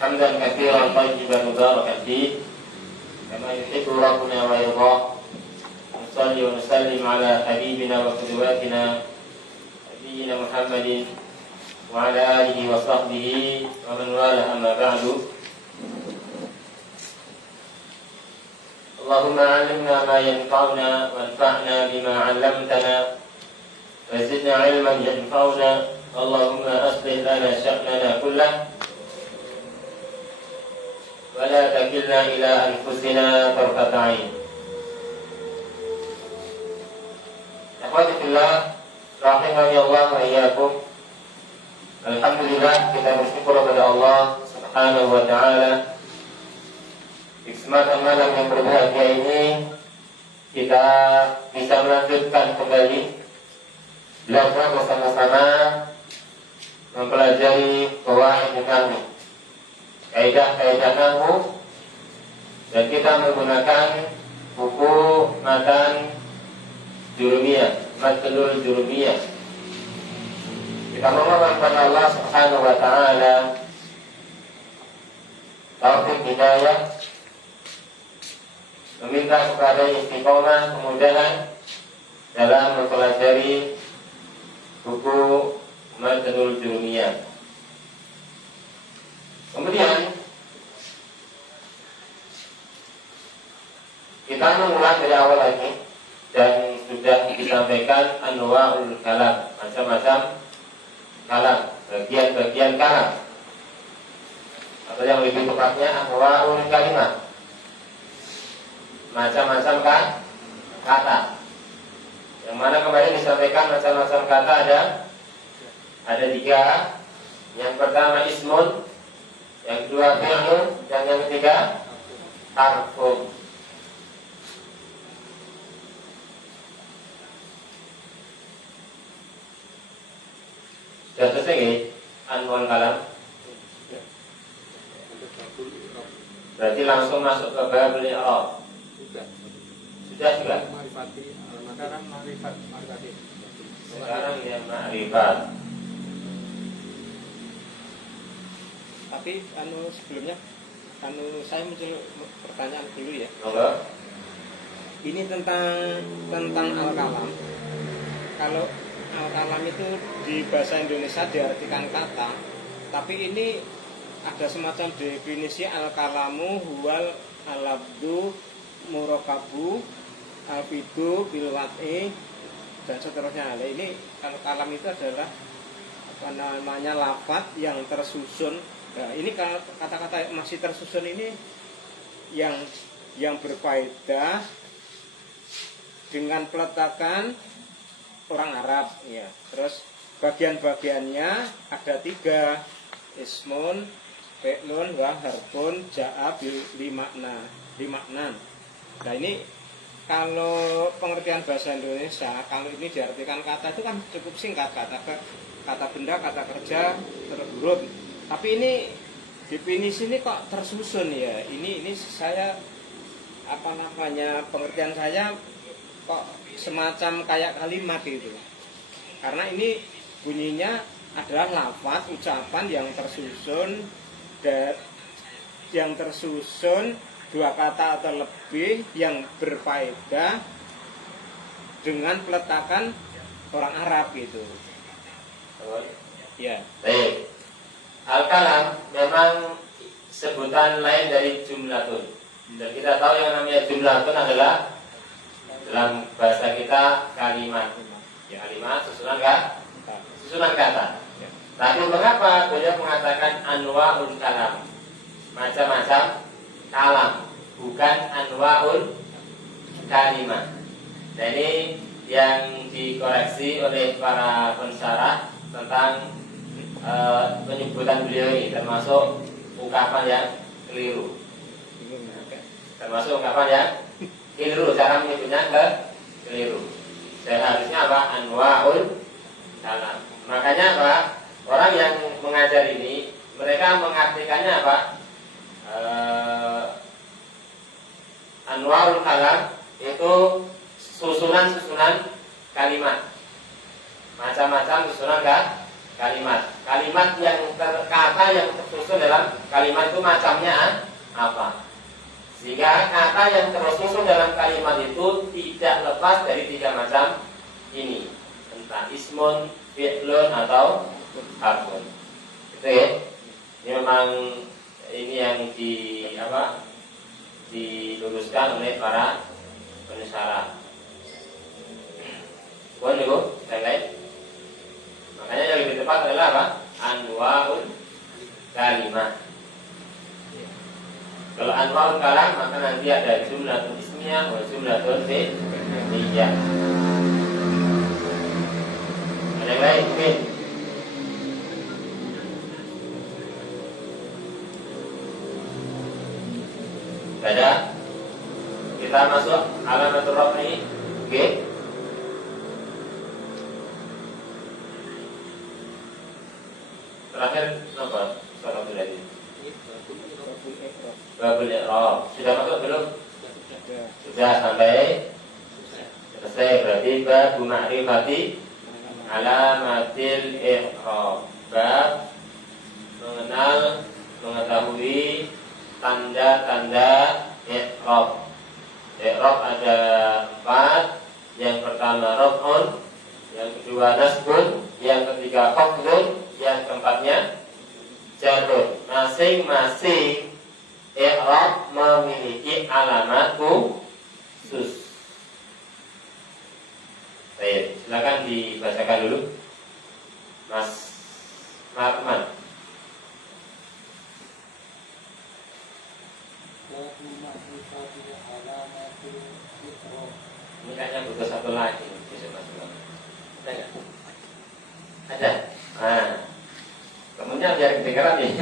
حمدا كثيرا طيبا مباركا فيه كما يحب ربنا ويرضاه. نصلي ونسلم على حبيبنا وقدوتنا نبينا محمد وعلى آله وصحبه ومن والاه أما بعد. اللهم علمنا ما ينفعنا وانفعنا بما علمتنا وزدنا علما ينفعنا. اللهم أصلح لنا شأننا كله ولا تكلنا إلى أنفسنا طرفة عين. Ikhwati fillah, rahimani Allah wa iyyakum. Alhamdulillah, kita bersyukur kepada Allah Subhanahu wa taala. Di kesempatan malam yang berbahagia ini kita bisa melanjutkan kembali belajar bersama-sama mempelajari qawaid nahwu, kaidah-kaidah nahwu, dan kita menggunakan buku matan Jurumiyah, Matnul Jurumiyah. Kita memohon kepada Allah Subhanahu wa taala taufik hidayah, meminta kepada istiqomah, kemudahan dalam mempelajari buku Matnul Jurumiyah. Kemudian kita mengulang dari awal lagi, dan sudah disampaikan anwa'ul kalam, macam-macam kalam, bagian-bagian kalam, atau yang lebih tepatnya anwa'ul kalimah, macam-macam kata. Yang mana kemarin disampaikan macam-macam kata ada 3. Yang pertama ismun, yang kedua fi'lun, dan yang ketiga harfun. Sudah selesai ya? Anwa'ul kalam. Berarti langsung masuk ke babul i'rab. Sudah juga. Sekarang yang ma'rifat. Tapi sebelumnya saya muncul pertanyaan dulu ya. Enggak. Ini tentang al-kalam. Kalau al-kalam itu di bahasa Indonesia diartikan kata, tapi ini ada semacam definisi al-kalamu huwal al-abdu murakabu al-fidu bilwat'i dan seterusnya. Nah, ini kalau kalam itu adalah apa namanya, lafaz yang tersusun. Nah, ini kata-kata masih tersusun ini yang berfaedah dengan peletakan orang Arab ya. Terus bagian-bagiannya ada 3, ismun, fi'lun, wa harfun, ja'a bil limakna. Nah, ini kalau pengertian bahasa Indonesia, kalau ini diartikan kata itu kan cukup singkat, kata benda, kata kerja, terus huruf. Tapi ini definisi ini kok tersusun ya. Ini saya apa namanya, pengertian saya kok semacam kayak kalimat itu. Karena ini bunyinya adalah lafaz, ucapan yang tersusun dan yang tersusun 2 kata atau lebih yang berfaedah dengan peletakan orang Arab gitu. Ya. Baik. Al-kalam memang sebutan lain dari jumlatun. Dan kita tahu yang namanya jumlatun adalah dalam bahasa kita kalimat. Ya, kalimat susunan kata. Tapi mengapa beliau mengatakan anwa'ul kalam? Macam-macam kalam, bukan anwa'ul kalimah. Nah, ini yang dikoreksi oleh para pensyarah tentang penyebutan beliau ini, termasuk ungkapan yang keliru. Cara menyebutnya keliru. Seharusnya apa? Anwa'ul kalam. Makanya apa? Orang yang mengajar ini, mereka mengartikannya apa? Anwa'ul kalam itu susunan kalimat, macam-macam susunan kalimat. Kalimat yang kata yang tersusun dalam kalimat itu macamnya apa? Sehingga kata yang tersusun dalam kalimat itu tidak lepas dari 3 macam ini, entah ismun, fi'lun atau harfun. Itu ya. Ini memang ini yang diluruskan oleh para penulis. Bukan itu, lain. Makanya yang lebih tepat adalah apa? Anwaul kalimah. Kalau anwaul kalam maka nanti ada jumlatul ismiyah wa jumlatul fi'liyah. Ada yang lain mungkin? Ada. Kita masuk alamatul raf'i. Oke. Terakhir apa? Soal tadi. Babul i'rab. Sudah masuk belum? Sudah sampai selesai. Berarti bab ma'rifati alamatil i'rab. Bab mengenal, mengetahui tanda-tanda i'rab. I'rab ada 4. Yang pertama raf'un, yang kedua nasbun, yang ketiga khafdun, yang keempatnya jarun. Masing-masing i'rab memiliki alamat khusus. Baik, silakan dibacakan dulu, Mas Marman. Ini kayaknya butuh satu lagi. Ada nggak? Ada. Nah, kemudian biar kedengaran nih.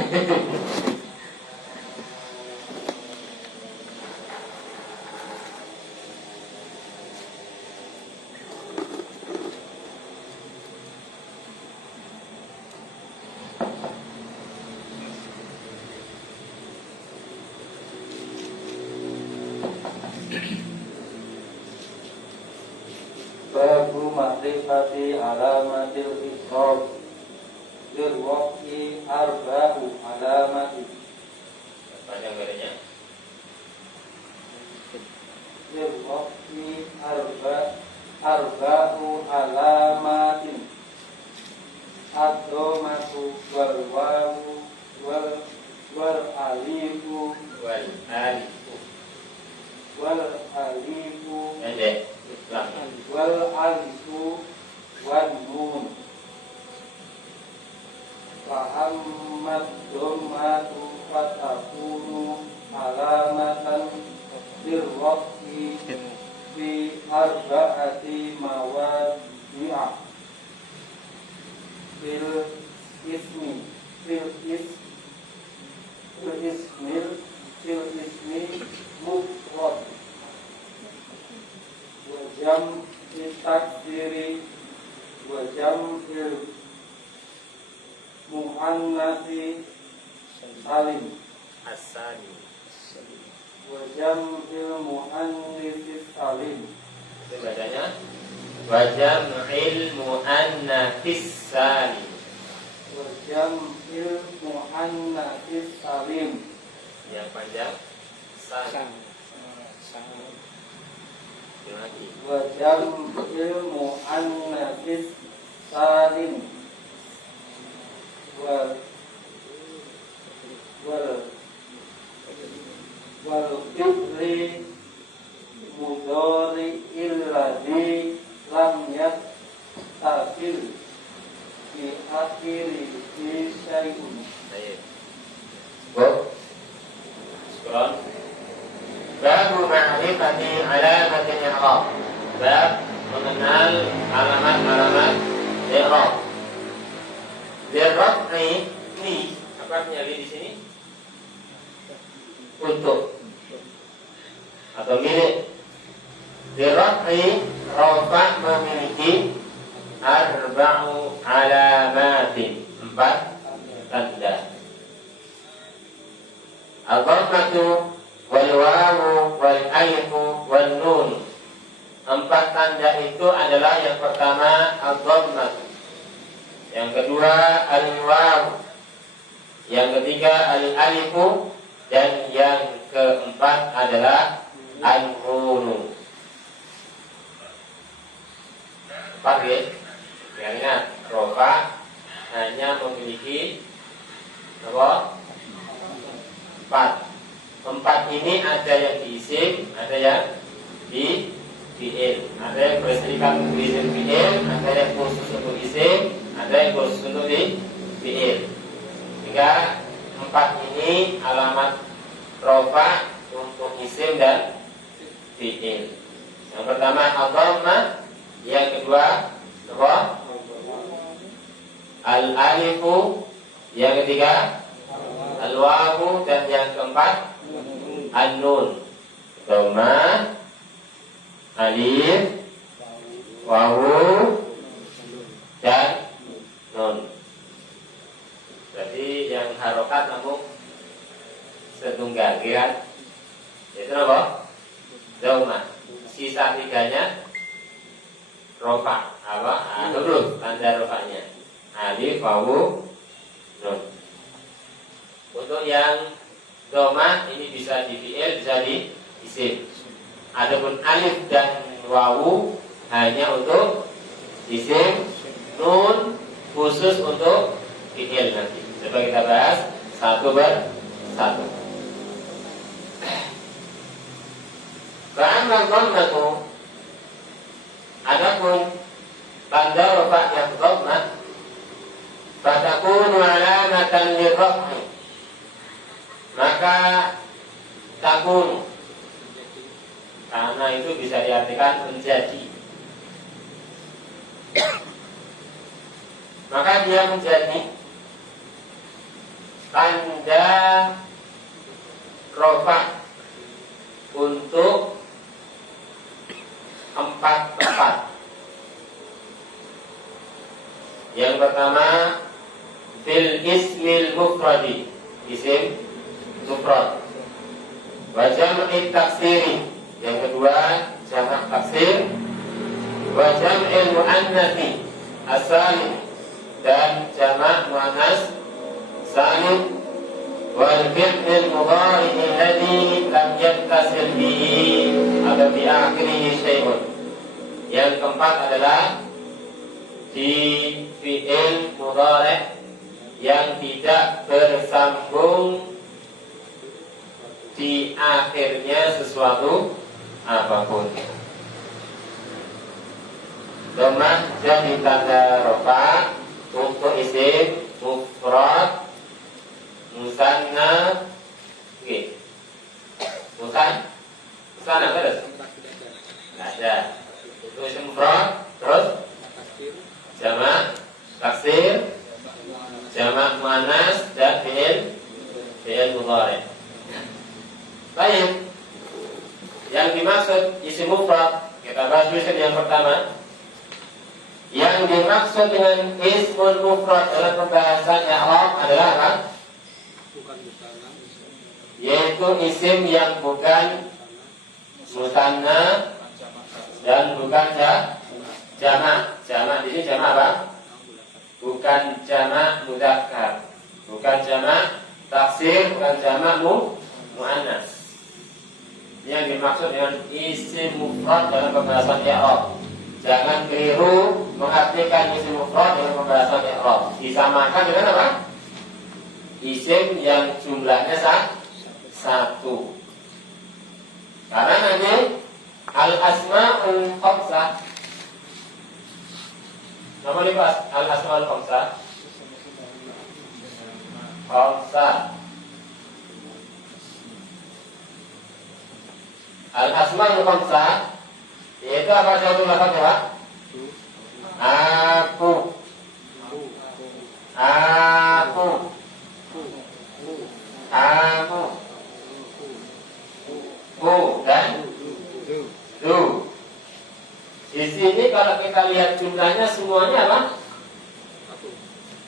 Babu ma'rifati alamatil i'rab. Lirwafi arba'u alamati. Panjang badannya. Lirwafi arba'u alamatin. Ad-dhamatu wal wawu wal alifu Pendek. wal alifu wan nun. Fa'ammat dhammatu fatakunu alamatan lirwafi fi arba'ati mawadi'a. Fil ismi mufrad wa jam'i takdiri wa jam'il muannatsi salim Asani. wa jam'il muannatsi salim. Itu bacanya wa jam'il muannatsis salim. wa jam'il muannatsi salim. Yang panjang Sang. lagi. wa jam'il muannatsi salim wal fi'li mudhari'il ladzi lam yattasil fi akhiri syai'un. Baik. Scroll. Babu ma'rifati alamatil i'rab. Bab mengenal alamat-alamat i'rab. Lirraf'i li. Apa artinya li di sini? Untuk atau milik. Lirraf'i rafa memiliki arba'u alamatin. 4 tanda. Al-dhammatu wal wawu wal alifu wal nun. 4 tanda itu adalah yang pertama al-dhammah. Yang kedua al-waw. Yang ketiga al-alifu. Dan yang keempat adalah an-nunu. Empat ya. Yang ingat, rofa hanya memiliki apa? Empat. Empat ini ada yang di isim, ada yang di fi'il. Ada yang berserikat di isim fi'il, ada yang khusus untuk isim, ada yang khusus untuk di fi'il. Sehingga empat ini alamat rofa untuk isim dan fi'il. Yang pertama al-dhammah, yang kedua apa? Al-alifu, yang ketiga al-wawu, dan yang keempat an-nun. Dhammah, alif, wawu, dan nun. Berarti yang harokat namun setunggal, kan? Itu apa? Dhammah. Sisa tiganya rofa. Apa? Huruf tanda rofanya. Alif, wawu, nun. Untuk yang dhammah ini bisa di fi'il, bisa di isim. Adapun alif dan wawu hanya untuk isim, nun khusus untuk fi'il nanti. Coba kita bahas satu persatu. Fa'amma dhammatu, adapun tanda rafa yang dhammah, fatakunu alamatan lirraf'i, maka takun, karena itu bisa diartikan menjadi, maka dia menjadi tanda rofa untuk empat tempat. Yang pertama fil ismil mufradi, isim mufrad. Wa jam'it taksiri, yang kedua jamak taksir. Wa jam'il muannatsi as-salim, dan jamak muannas salim. Wal fi'lil mudhari' alladhi lam yattasil bihi atau bi akhirih syai'un. Yang keempat adalah di fi'il mudhari' yang tidak bersambung di akhirnya sesuatu apapun. Dhammah jadi tanda rofa untuk isim mufrad, musanna, oke, musanna terus, ada. Itu isim mufrad, terus jamak taksir, jamak muannas, dan fi'il mudhari'. Baik. Yang dimaksud isim mufrad, kita bahas dulu yang pertama. Yang dimaksud dengan ismun mufrad dalam pembahasan i'rab adalah apa? Yaitu isim yang bukan musanna dan bukan jamak. Jamak di sini jamak apa? Bukan jamak mudzakkar, bukan jamak taksir, bukan jamak muannas. Yang dimaksud dengan isim mufrad dalam pembahasan i'rab. Jangan keliru mengartikan isim mufrad dalam pembahasan i'rab. Disamakan dengan apa? Isim yang jumlahnya satu. Karena nanti al-asma'ul khamsah, nama ini Pak, al-asma'ul khamsah, al-asma'ul khamsah, yaitu apa contoh lafaznya Pak? Aku, ku, dan du. Di sini kalau kita lihat jumlahnya semuanya apa?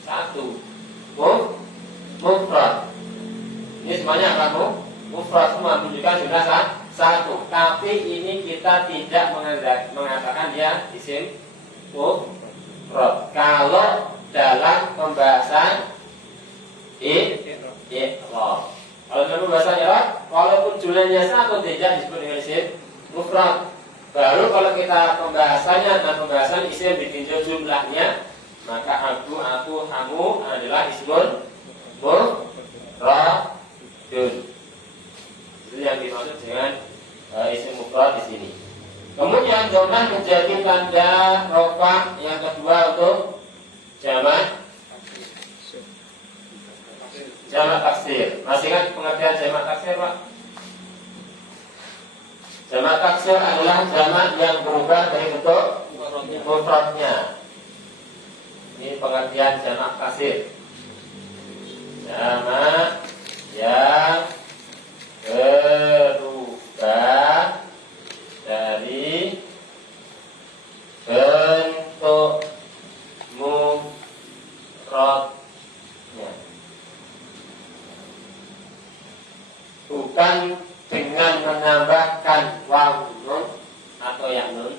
Satu. Mufrad. Ini semuanya apa? Mufrad, semua menunjukkan jumlah satu. Tapi ini kita tidak mengatakan dia isim mufrad. Kalau dalam pembahasan i'rab. Kalau dalam pembahasan i'rab, walaupun jumlahnya sama atau tidak disebut dengan isim mufrad. Baru kalau kita pembahasannya, nah pembahasan isim ditinjau jumlahnya, maka aku, kamu adalah ismun mufradun. Itu yang dimaksud dengan isim mufrad di sini. Kemudian dhammah menjadi tanda rafa yang kedua untuk jamak taksir. Masih ingat pengertian jamak taksir, Pak? Jamak taksir adalah jamak yang berubah dari bentuk mufradnya. Ini pengertian jamak taksir. Jamak yang berubah dari bentuk mufradnya, bukan dengan menambahkan waw nun atau ya nun,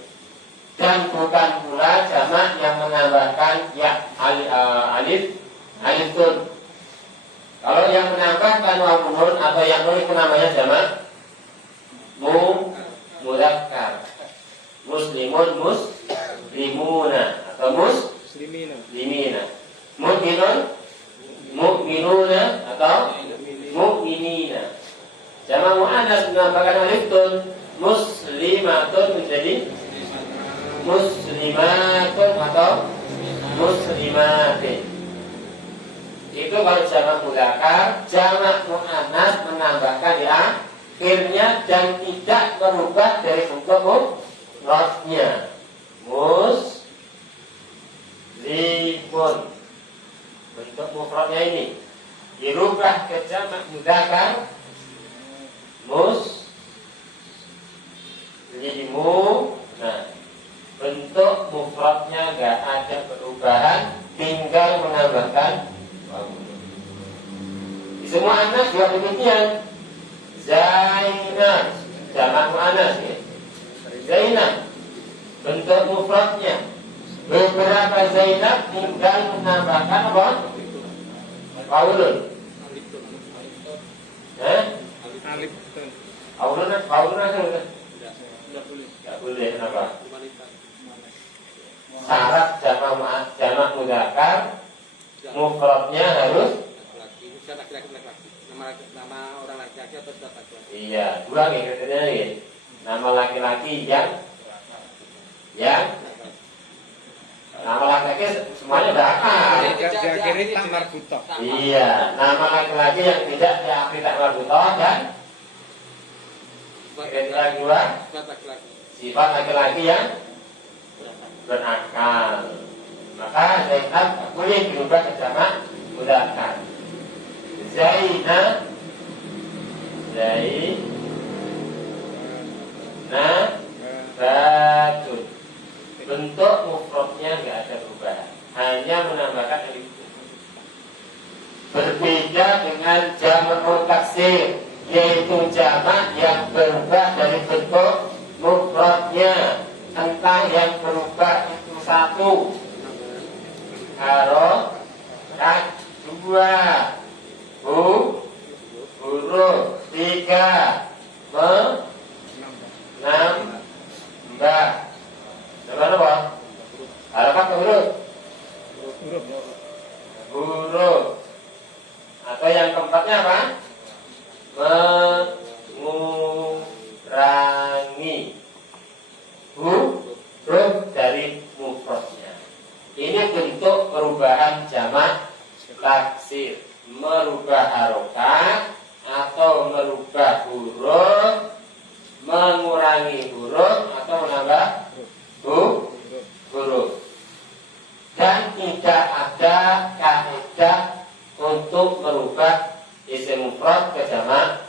dan bukan pula jamak yang menambahkan ya alif tun. Kalau yang menambahkan waw nun atau ya nun itu namanya jamak mudzakkar. Muslimun muslimuna atau muslimina. Mu'minuna atau mu'minina. Jamak muannas menambahkan alif tun, muslimatun menjadi muslimatun atau muslimatin. Itu kalau jamak mudzakkar. Jamak muannas menambahkan di akhirnya dan tidak berubah dari bentuk mufradnya. Muslimun, bentuk mufradnya ini dirubah ke jamak mudzakkar menjadi nah, bentuk mufradnya enggak ada perubahan, tinggal menambahkan waw. Semua anak juga demikian. Zainab, jamak muannas ya. Zainab, bentuk mufradnya. Beberapa Zainab tinggal menambahkan apa? Paulun. Alif tun. Paulun tidak boleh. Kenapa? Syarat jamak mudzakkar mufradnya harus nama orang laki-laki atau sudah laki-laki. Iya, dua kriteria ya. Nama laki-laki yang nama laki-laki semuanya udah akal. Diakhiri tak marbutoh. Iya, nama laki-laki yang tidak diakhiri tak marbutoh dan kriteria kedua sifat laki-laki yang berakal. Maka Zainab boleh berubah ke jamak mudzakkar. Zainab, Zainabatun. Bentuk mufradnya nggak ada perubahan, hanya menambahkan alif. Berbeda dengan jamak taksir, yaitu jamak yang berubah dari bentuk mufradnya. Entah yang berubah itu satu harokat, dua huruf, tiga menambah. Namanya apa? Harokat ke huruf. Atau yang keempatnya apa? Mengurangi huruf dari mufradnya. Ini bentuk perubahan jamak taksir, merubah harokat atau merubah huruf, mengurangi huruf atau menambah huruf. Dan tidak ada kaidah untuk merubah isim mufrad ke jamak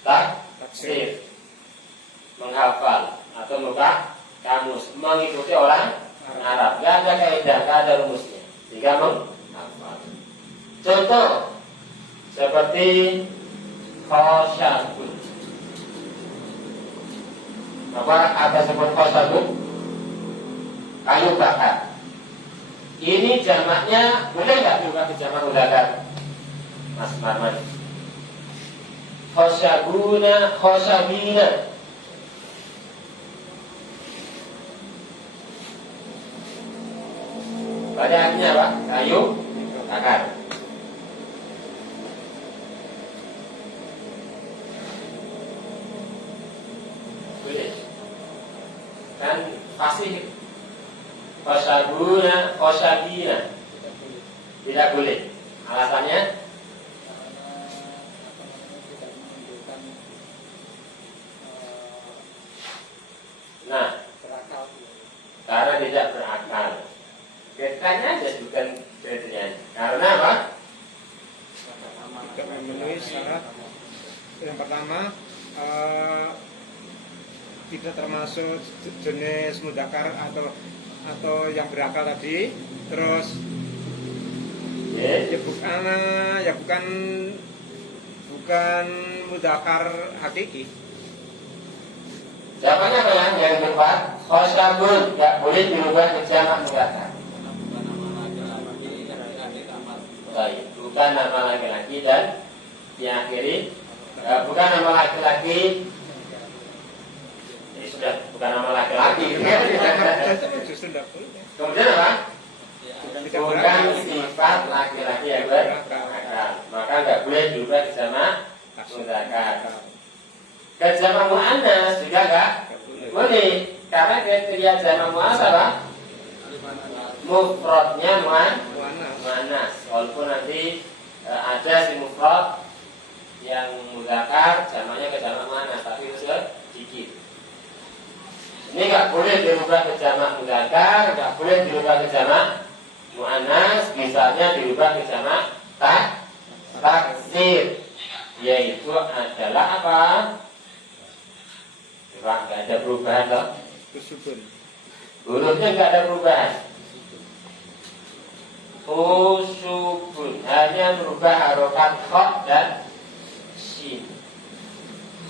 taksir. Menghafal atau membuka kamus, mengikuti orang Arab, tidak ada kaidah, tidak ada rumusnya, sehingga menghafal. Contoh seperti khosyabun. Apa sebut khosyabun? Kayu bakar. Ini jamaknya boleh nggak diubah ke jamak mudzakkar? Mas Marman. Khosyabuna, khosyabina. Pada artinya apa? Kayu bakar. Boleh. Kan pasti khosyabuna, khosyabina. Tidak boleh. Alasannya? Nah, karena tidak berakal. Katanya aja bukan kriteria. Karena apa? Tidak memenuhi syarat. Yang pertama, tidak termasuk jenis mudzakkar atau yang berakal tadi. Terus bukan mudzakkar hakiki. Jawabannya apa ya? Yang keempat, khosyabun nggak boleh dirubah ke jamak mudzakkar. Baik, bukan nama laki-laki dan diakhiri bukan nama laki-laki. Ini sudah bukan nama laki-laki. Justru tidak boleh. Kemudian apa? Tidak Bukan berakal. sifat laki-laki yang berakal. Maka nggak boleh dirubah ke jamak mudzakkar. Ke jamak muannas juga nggak boleh. Karena kriteria jamak muannas apa? Mufradnya muannas. Walaupun nanti ada si mufrad yang mudzakkar jamaknya ke jamak muannas, tapi itu sedikit. Ini nggak boleh dirubah ke jamak mudzakkar, nggak boleh dirubah ke jamak muannas, misalnya dirubah ke jamak taksir, yaitu adalah apa? Coba nggak ada perubahan loh. Hurufnya nggak ada perubahan. Khusyubun hanya merubah harokat kha dan shin.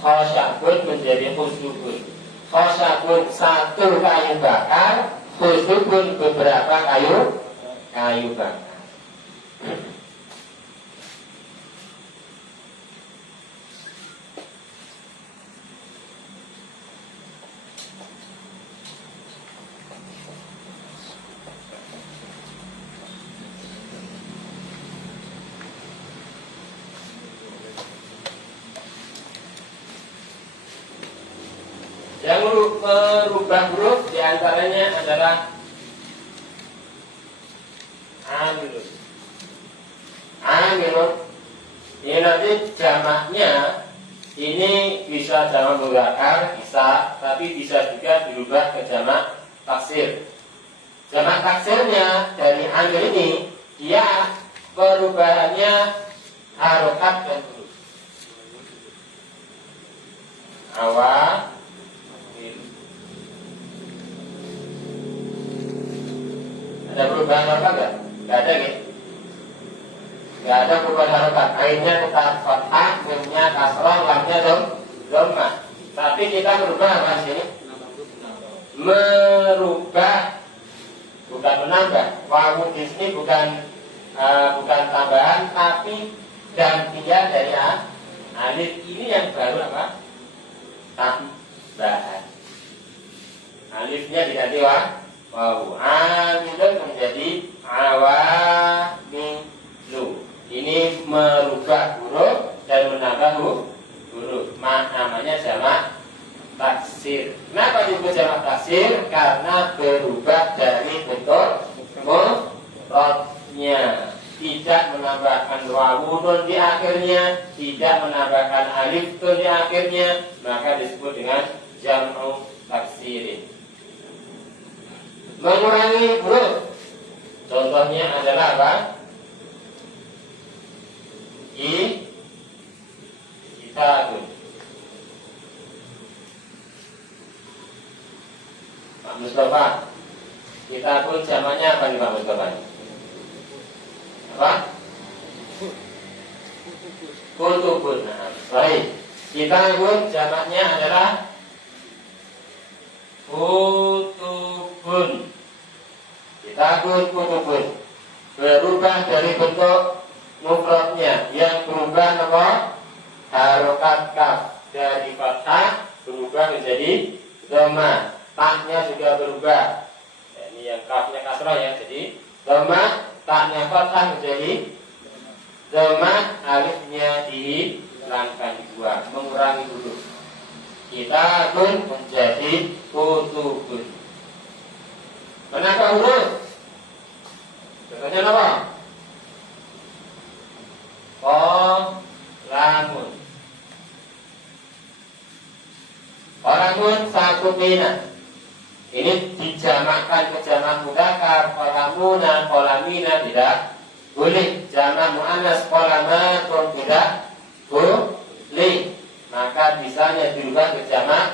Khosyabun menjadi khusyubun. Khosyabun satu kayu bakar, khusyubun beberapa kayu bakar. Yang merubah huruf diantaranya adalah amilun. Ini nanti jamaknya ini bisa jamak mudzakkar, bisa, tapi bisa juga dirubah ke jamak taksir. Jamak taksirnya dari amil ini dia perubahannya harokat dan huruf. Awal ada perubahan apa enggak? Enggak ada gitu. Enggak ada perubahan harokat. Ainnya tetap fathah, mimnya kasrah, lamnya dhammah. Tapi kita merubah apa sih? Merubah, bukan menambah. Wawu di sini bukan tambahan, tapi gantian dari alif. Ini yang baru apa? Tambahan. Alifnya diganti wawu. Amilun menjadi awamilu. Ini merubah huruf dan menambah huruf. Namanya jamak taksir. Kenapa disebut jamak taksir? Karena berubah dari bentuk mufradnya. Tidak menambahkan wawu nun di akhirnya, tidak menambahkan alif nun di akhirnya, maka disebut dengan jamak taksirin. Mengurangi huruf. Contohnya adalah apa? Kitabun. Pak Mustafa, kitabun jamaknya apa nih Pak Mustafa? Apa? Kutubun. Nah, baik. Kitabun jamaknya adalah kutubun. sitakun kutubun. Berubah dari bentuk mufradnya yang berubah nama harokat kaf dari fathah berubah menjadi dhamma. Taknya juga berubah. Ini yang kafnya kasrah ya, jadi dhamma, taknya fathah menjadi dhamma, alifnya dihilangkan dua, mengurangi huruf. Kita pun menjadi kutubun. Kenapa huruf? Contohnya apa? Qalamun. Qalamun sakupina. Ini dijamakkan ke jamak mudzakkar, qalamuna, qalamina tidak boleh. Jamak muannas qalamatun tidak boleh. Maka bisanya dirubah ke jamak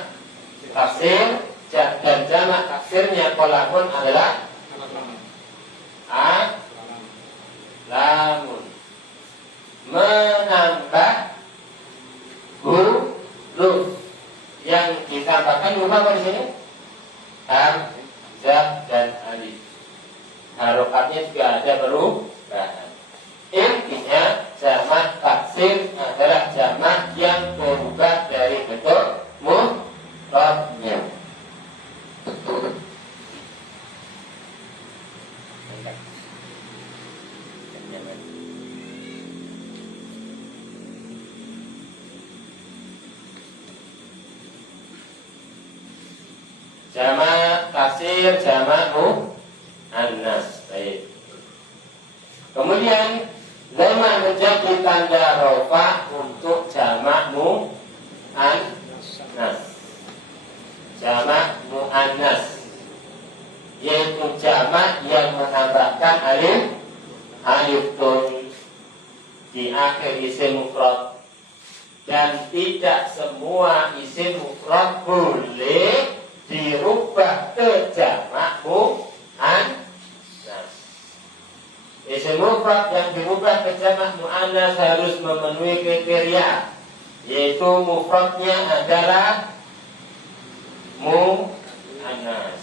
taksir, dan jamak taksirnya qalamun adalah lamun. Menambah huruf yang ditambahkan huruf apa di sini? Hamzah dan alif. Harokatnya juga ada perubahan. Intinya jamak taksir adalah jamak yang berubah dari bentuk mufradnya. Jamak taksir, jamak muannas. Baik. Kemudian dhamma menjadi tanda rofa untuk jamak muannas. Jamak muannas yaitu jamak yang menambahkan alif tun di akhir isim mufrad, dan tidak semua isim mufrad boleh dirubah ke jamak muannas. Isim mufrad yang dirubah ke jamak muannas harus memenuhi kriteria, yaitu mufradnya adalah muannas.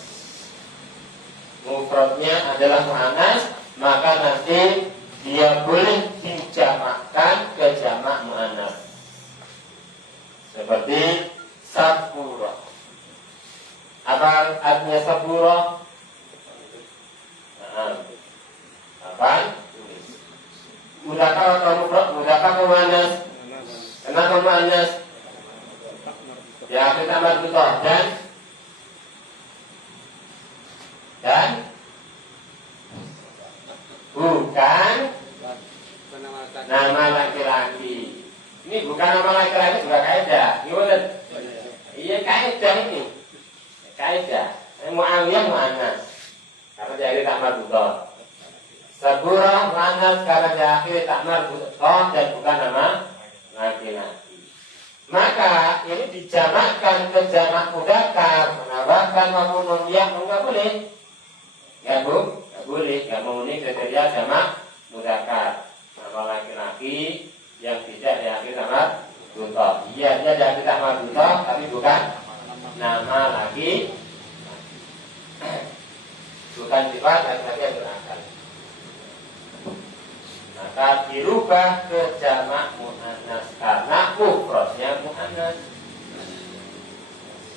Mufradnya adalah muannas, maka nanti dia boleh dijamakkan ke jamak muannas. Seperti sabura. Apa artinya sabura? Apa? Mudzakkar atau mufrad? Mudzakkar atau muannas? Kenapa muannas? Ya, kita marbuthah dan bukan nama laki-laki. Ini bukan nama laki-laki juga kaidah. Gimana? Iya kaidah ini. Kaidah. Muawiyah muannas karena dia akhir tak marbuthah. Sabura muannas karena dia akhir tak marbuthah dan bukan nama laki-laki. Maka ini dijamakkan ke jamak mudzakkar, menambahkan wawu yang enggak boleh. Ya Bu, enggak boleh, enggak memenuhi kriteria jamak mudzakkar. Nama laki-laki yang tidak diakhiri sama marbuthah. Iya, dia diakhiri sama marbuthah tapi bukan nama laki, bukan sifat laki-laki yang berakal. Maka dirubah ke jamak muannas karena mufradnya muannas.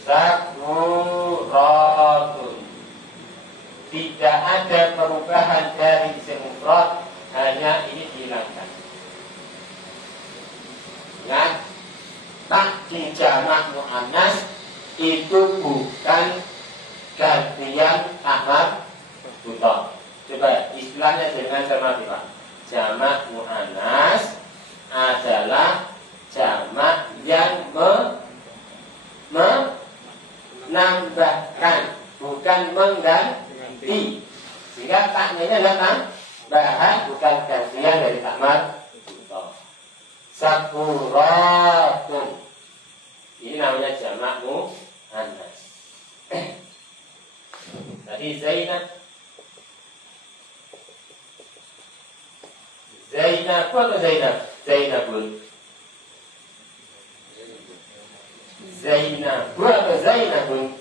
Saburatun. Tidak ada perubahan dari isim mufrad, hanya ini dihilangkan. Ingat, tak di jamak muannas itu bukan gantian tamar buta. Coba istilahnya dengan cermat Pak. Jamak muannas adalah jamak yang menambahkan, bukan mengganti. Sehingga taknya adalah tambahan, bukan gantian dari tamar buta. Saburatun. Ini namanya jamak muannas. Tadi Zainab atau Zainabun? Zainabu atau Zainabun?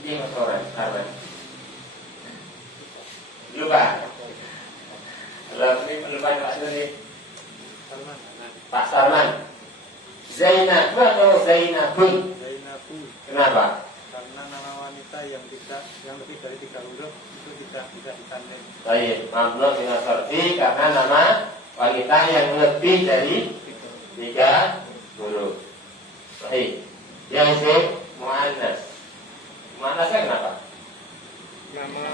Ini Koran, Arman. Lupa. Lupa Pak Suni. Pak Sarman. Zainab atau Zainabun? Zainabun. Kenapa? Karena nama wanita yang lebih dari 3 huruf itu tidak bisa ditandai. Baik, mamnu bin Sarfi karena nama wanita yang lebih dari 3 huruf. Baik. Yang C, muannas. Muannasnya kenapa? Nama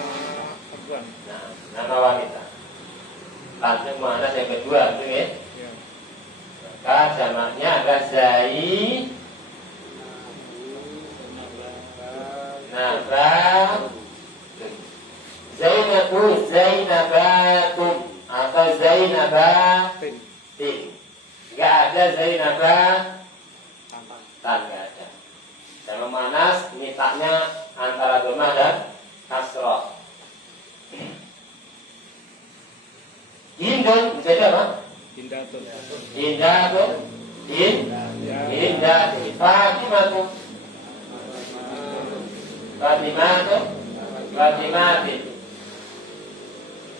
perempuan. Nah, nama wanita. Langsung muannas yang kedua, gitu ya. Ya. Maka jamaknya adalah Zai, Naba, Zainabun, Zainabatum atau Zainabatin. Enggak ada Zainabatan, enggak ada. Dalam muannas mitaknya antara dhamma dan kasrah. Hindun menjadi apa? Hindatun. Hindun, Hindatun, Fatimatu, Fatimatin,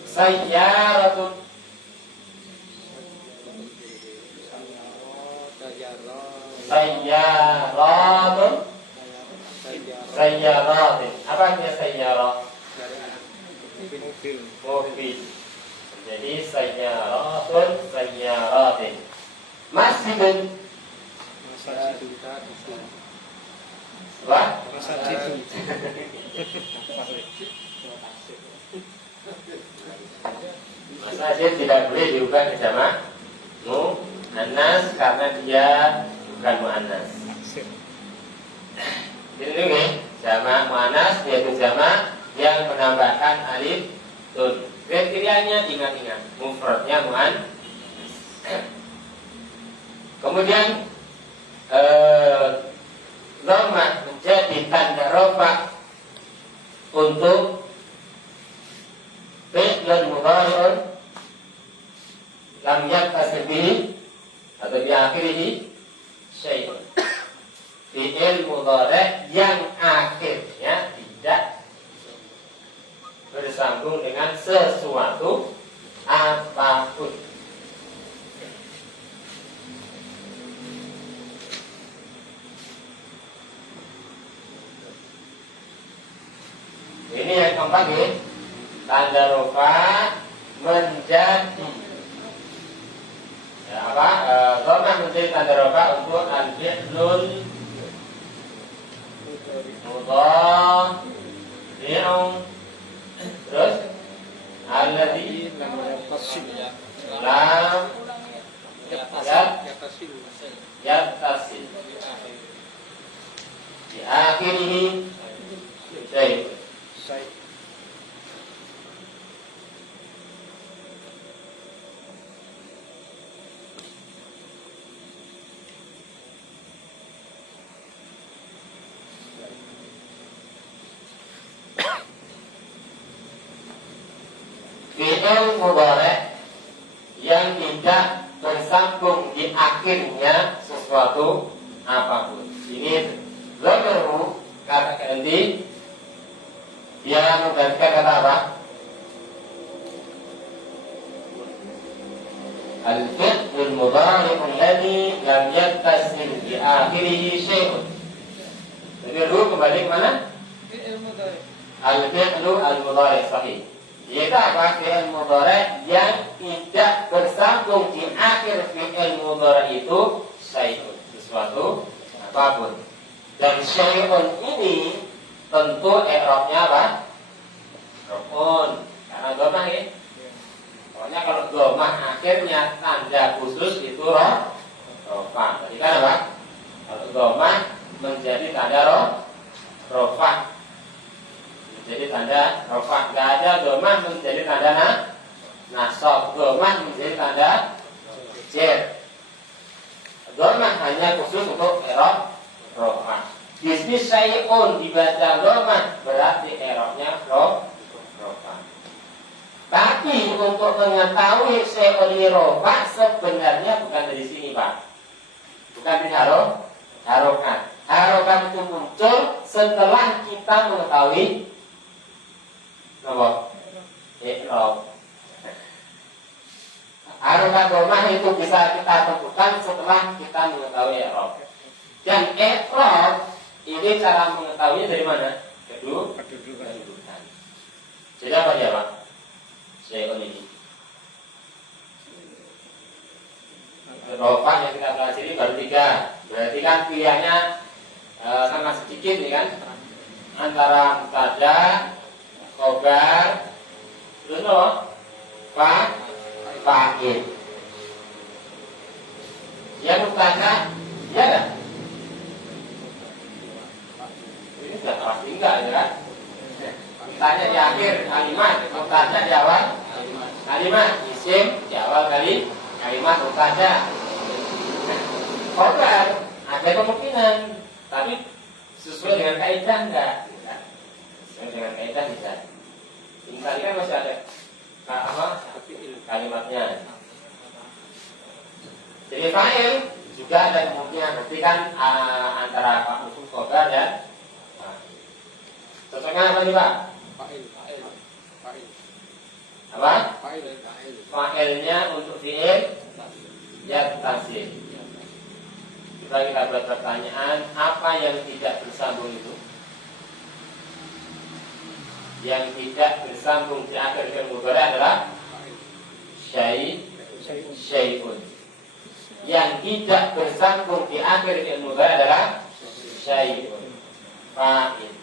Sayyaratun, Sayyaratin. Apa artinya sayyarah? Mobil. Mobil. Jadi sayyaratun, sayyaratin. Masjidun. Wah, Masjidun. masjid tidak boleh diubah ke jamak muannas karena dia bukan muannas. Jadi ini jamak muannas yaitu jamak yang menambahkan alif tun. Kriterianya ingat-ingat, mufradnya muannas. Kemudian dhammah menjadi tanda rafa untuk fi'lun mudhari'un lam yattasil bihi atau di akhirih syai'un. Fi'il mudhari' yang akhirnya tidak bersambung dengan sesuatu apapun. Ini yang keempat ya. Tanda rafa menjadi ya, apa? Dhammah menjadi tanda rafa untuk al-fi'lul mudhari'un. Terus alladzi lam yattasil di akhirih syai'. Fi'il mudhari' yang tidak bersambung di akhirnya sesuatu apapun. Ini dhamiru kata ganti yang menggantikan kata apa? Al-fi'lul mudhari' alladhi lam yattasil bi akhirih syai'un. Jadi dulu kembali ke mana? Al-fi'lu al-mudhari' sahih. Yaitu apa? Fi'il mudhari' yang tidak bersambung di akhir fi'il mudhari' itu syai'un, sesuatu apapun. Dan syai'un ini tentu i'rabnya apa? Raf'un. Karena dhammah ya. Pokoknya kalau dhammah akhirnya tanda khusus itu rafa. Tadi kan apa? Kalau dhammah menjadi tanda rafa. Menjadi tanda rafa. Enggak ada dhammah menjadi tanda nasab. Dhammah menjadi tanda jar. Dhammah hanya khusus untuk i'rab rafa. Bismi syai'un dibaca dhammah berarti i'rabnya rafa. Tapi untuk mengetahui syai'un rafa sebenarnya bukan dari sini, Pak. Bukan di harokat. Harokat itu muncul setelah kita mengetahui apa? I'rab. Harokat domah itu bisa kita tentukan setelah kita mengetahui i'rab. Dan i'rab ini cara mengetahuinya dari mana? Kedudukan. Jadi apa dia, Pak? Syai'un ini. Rofah yang kita pelajari baru 3. Berarti kan pilihannya sangat sedikit nih kan, antara mubtada, khobar, terus fa'il. Ya mubtada, ya kan? Ini sudah pasti enggak ya kan? Tanya di akhir kalimat, mubtada di awal kalimat, isim di awal kalimat mubtada. Khobar ada kemungkinan, tapi sesuai dengan kaidah enggak? Sesuai dengan kaidah tidak. Ini tadi kan masih ada kalimatnya. Jadi fa'il juga ada kemungkinan, berarti kan antara fa'il khobar dan cocoknya apa nih Pak? Fa'il. Apa? Fa'il. Fa'ilnya untuk fi'il yattasil. Coba kita buat pertanyaan, apa yang tidak bersambung itu? Yang tidak bersambung di akhir fi'il mudhari adalah syai'un. Yang tidak bersambung di akhir fi'il mudhari adalah syai'un. Fa'il.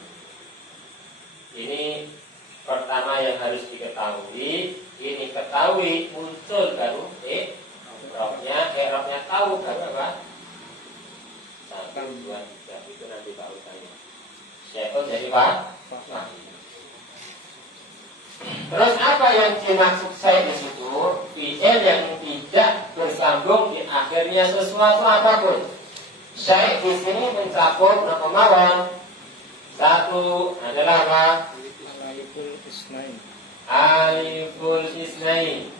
Ini pertama yang harus diketahui. Ini ketahui muncul baru i'rabnya tahu baru apa? 1, 2, 3 itu nanti Pak Utanya. Syai'un jadi Pak. Terus apa yang dimaksud saya di situ? Fi'il yang tidak bersambung di akhirnya sesuatu apapun. Syai' di sini mencakup berapa mawon? 1 adalah apa? Aliful isnain.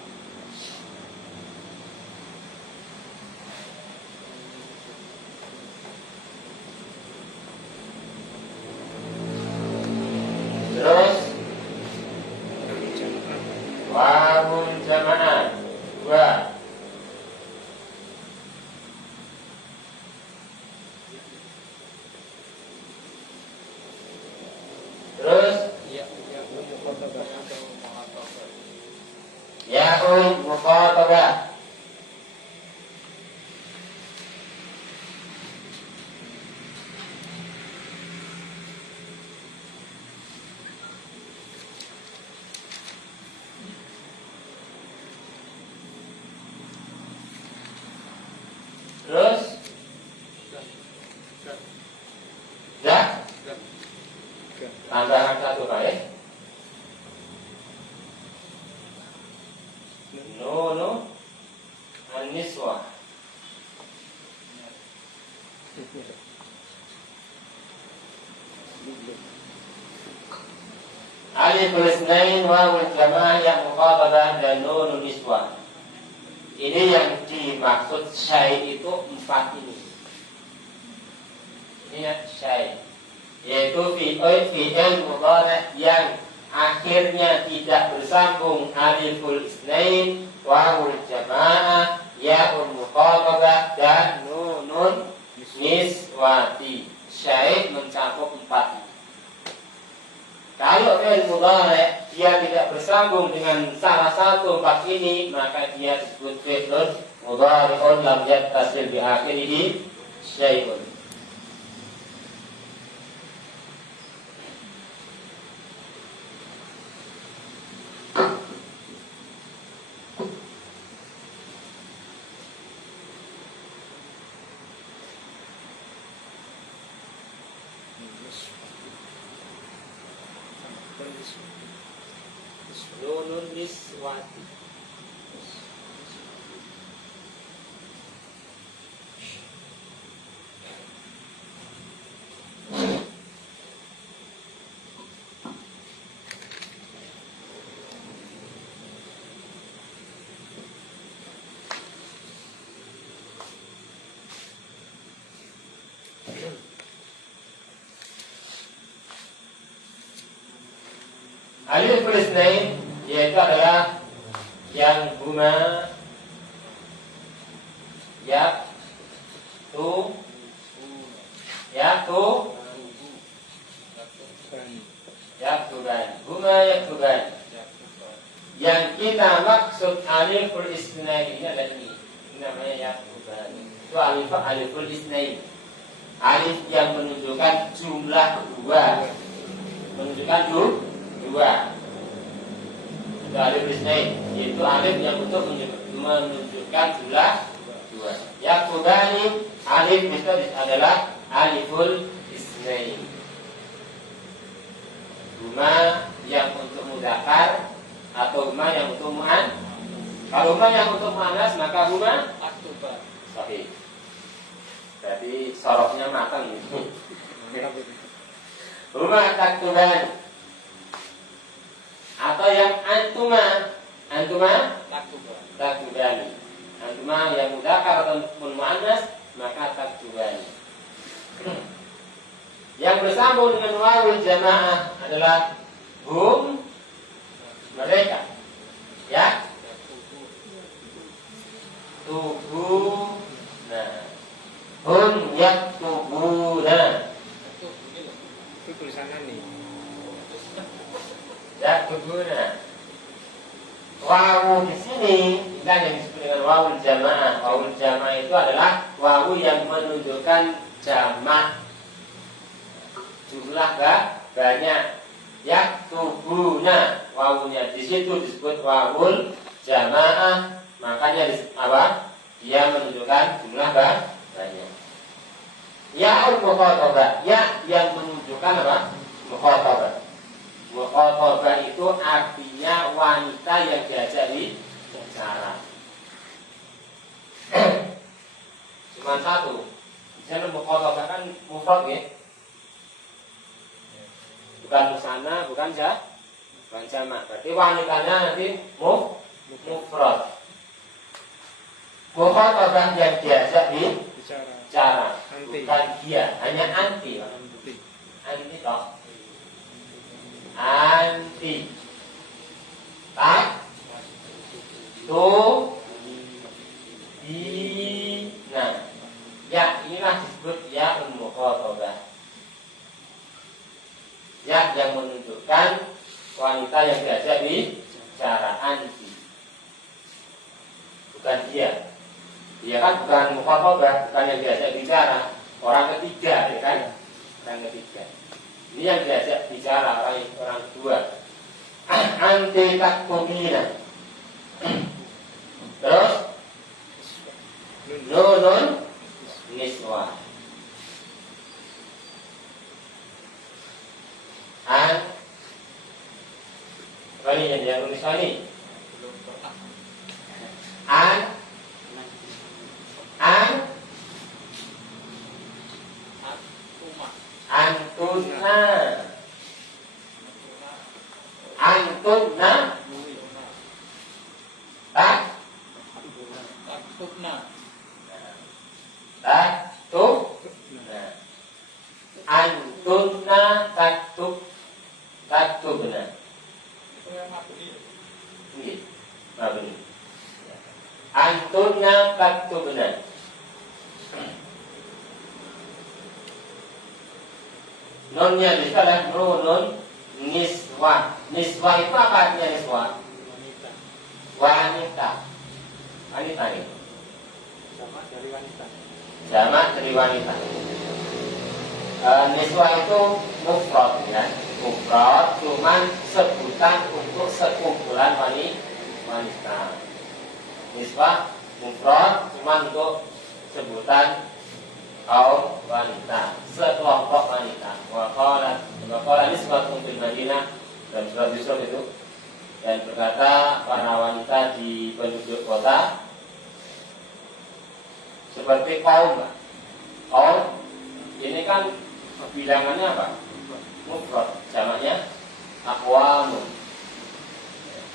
Terus wawul jamaah 2. Terus ya'ul mukhatabah. Terus tambahan 1 Pak ya. Nunu an-niswah. Aliful isnain wawul jamaah yang mukhatabah dan nunun niswah. Ini yang dimaksud syai' itu 4 ini. Ini ya syai', yaitu fi'il mudhari' yang akhirnya tidak bersambung aliful isnain, wawul jamaah, ya'ul mukhatabah dan nunun niswati. Syai' mencakup 4 ini. Kalau fi'il mudhari' dia tidak bersambung dengan salah satu 4 ini, maka dia disebut fi'lun mudhari'un lam yattasil bi akhirih syai'un. Nunun niswati. Aliful isnain yaitu adalah yang huma, ya tu, ya tu, ya tuban, huma ya tuban. Yang kita maksud aliful isnain ini adalah ini namanya ya tuban. Itu aliful isnain. Alif yang menunjukkan jumlah dua, menunjukkan dua. Itu alif isnain, yaitu alif yang untuk menunjukkan jumlah dua. Yakubani, alif itu adalah aliful isnain. Huma yang untuk mudzakkar atau huma yang untuk mu'an. Kalau huma yang untuk mu'annas maka huma aktuba. Sahih. Berarti soroknya matang gitu. Huma taktuban. Atau yang antuma taktubani. Antuma yang mudzakkar ataupun muannas maka taktubani. Yang bersambung dengan wawul jamaah adalah hum, mereka, ya, tubuh, nah, hum yaktubuna. Itu tulisannya nih. Yaktubuna. Wawu di sini kan yang disebut dengan wawul jamaah. Wawul jamaah itu adalah wawu yang menunjukkan jamak, jumlah banyak. Yaktubuna, wawunya di situ disebut wawul jamaah. Makanya apa? Dia menunjukkan jumlah banyak. Ya'ul mukhatabah, ya yang menunjukkan apa? Mukhatabah. Mukhatabah itu artinya wanita yang diajak bicara. Cuma satu. Misalnya mukhatabah kan mufrad ya. Bukan musana, bukan jamak. Berarti wanitanya nanti mufrad. Mukhatabah yang diajak bicara, bukan dia, hanya anti. Anti toh. Anti. Tak. Tu. Di. Nah, ya inilah disebut ya mukhatabah. Ya yang menunjukkan wanita yang diajak bicara, anti. Bukan dia. Dia kan bukan mukhatabah, bukan yang diajak bicara. Orang ketiga, ya kan? Orang ketiga. Ini yang diajak bicara orang kedua. Anti taktubina. Terus nunun niswa. Apa ini yang dia tulis ini? Antunna antunna taktubna. Ini mabni. Antunna taktubna. Nunnya di sana nunun niswa. Niswa itu apa artinya niswa? Wanita. Wanita ini. Jamak dari wanita. Niswa itu mufrad ya. Mufrad cuman sebutan untuk sekumpulan wanita. Niswa mufrad cuman untuk sebutan kaum wanita, sekelompok wanita. Waqala nisbatun fil Madinah dan surat Yusuf itu, dan berkata para wanita di penduduk kota seperti kaum. Kaum ini kan bilangannya apa? Mufrad, jamaknya aqwamun.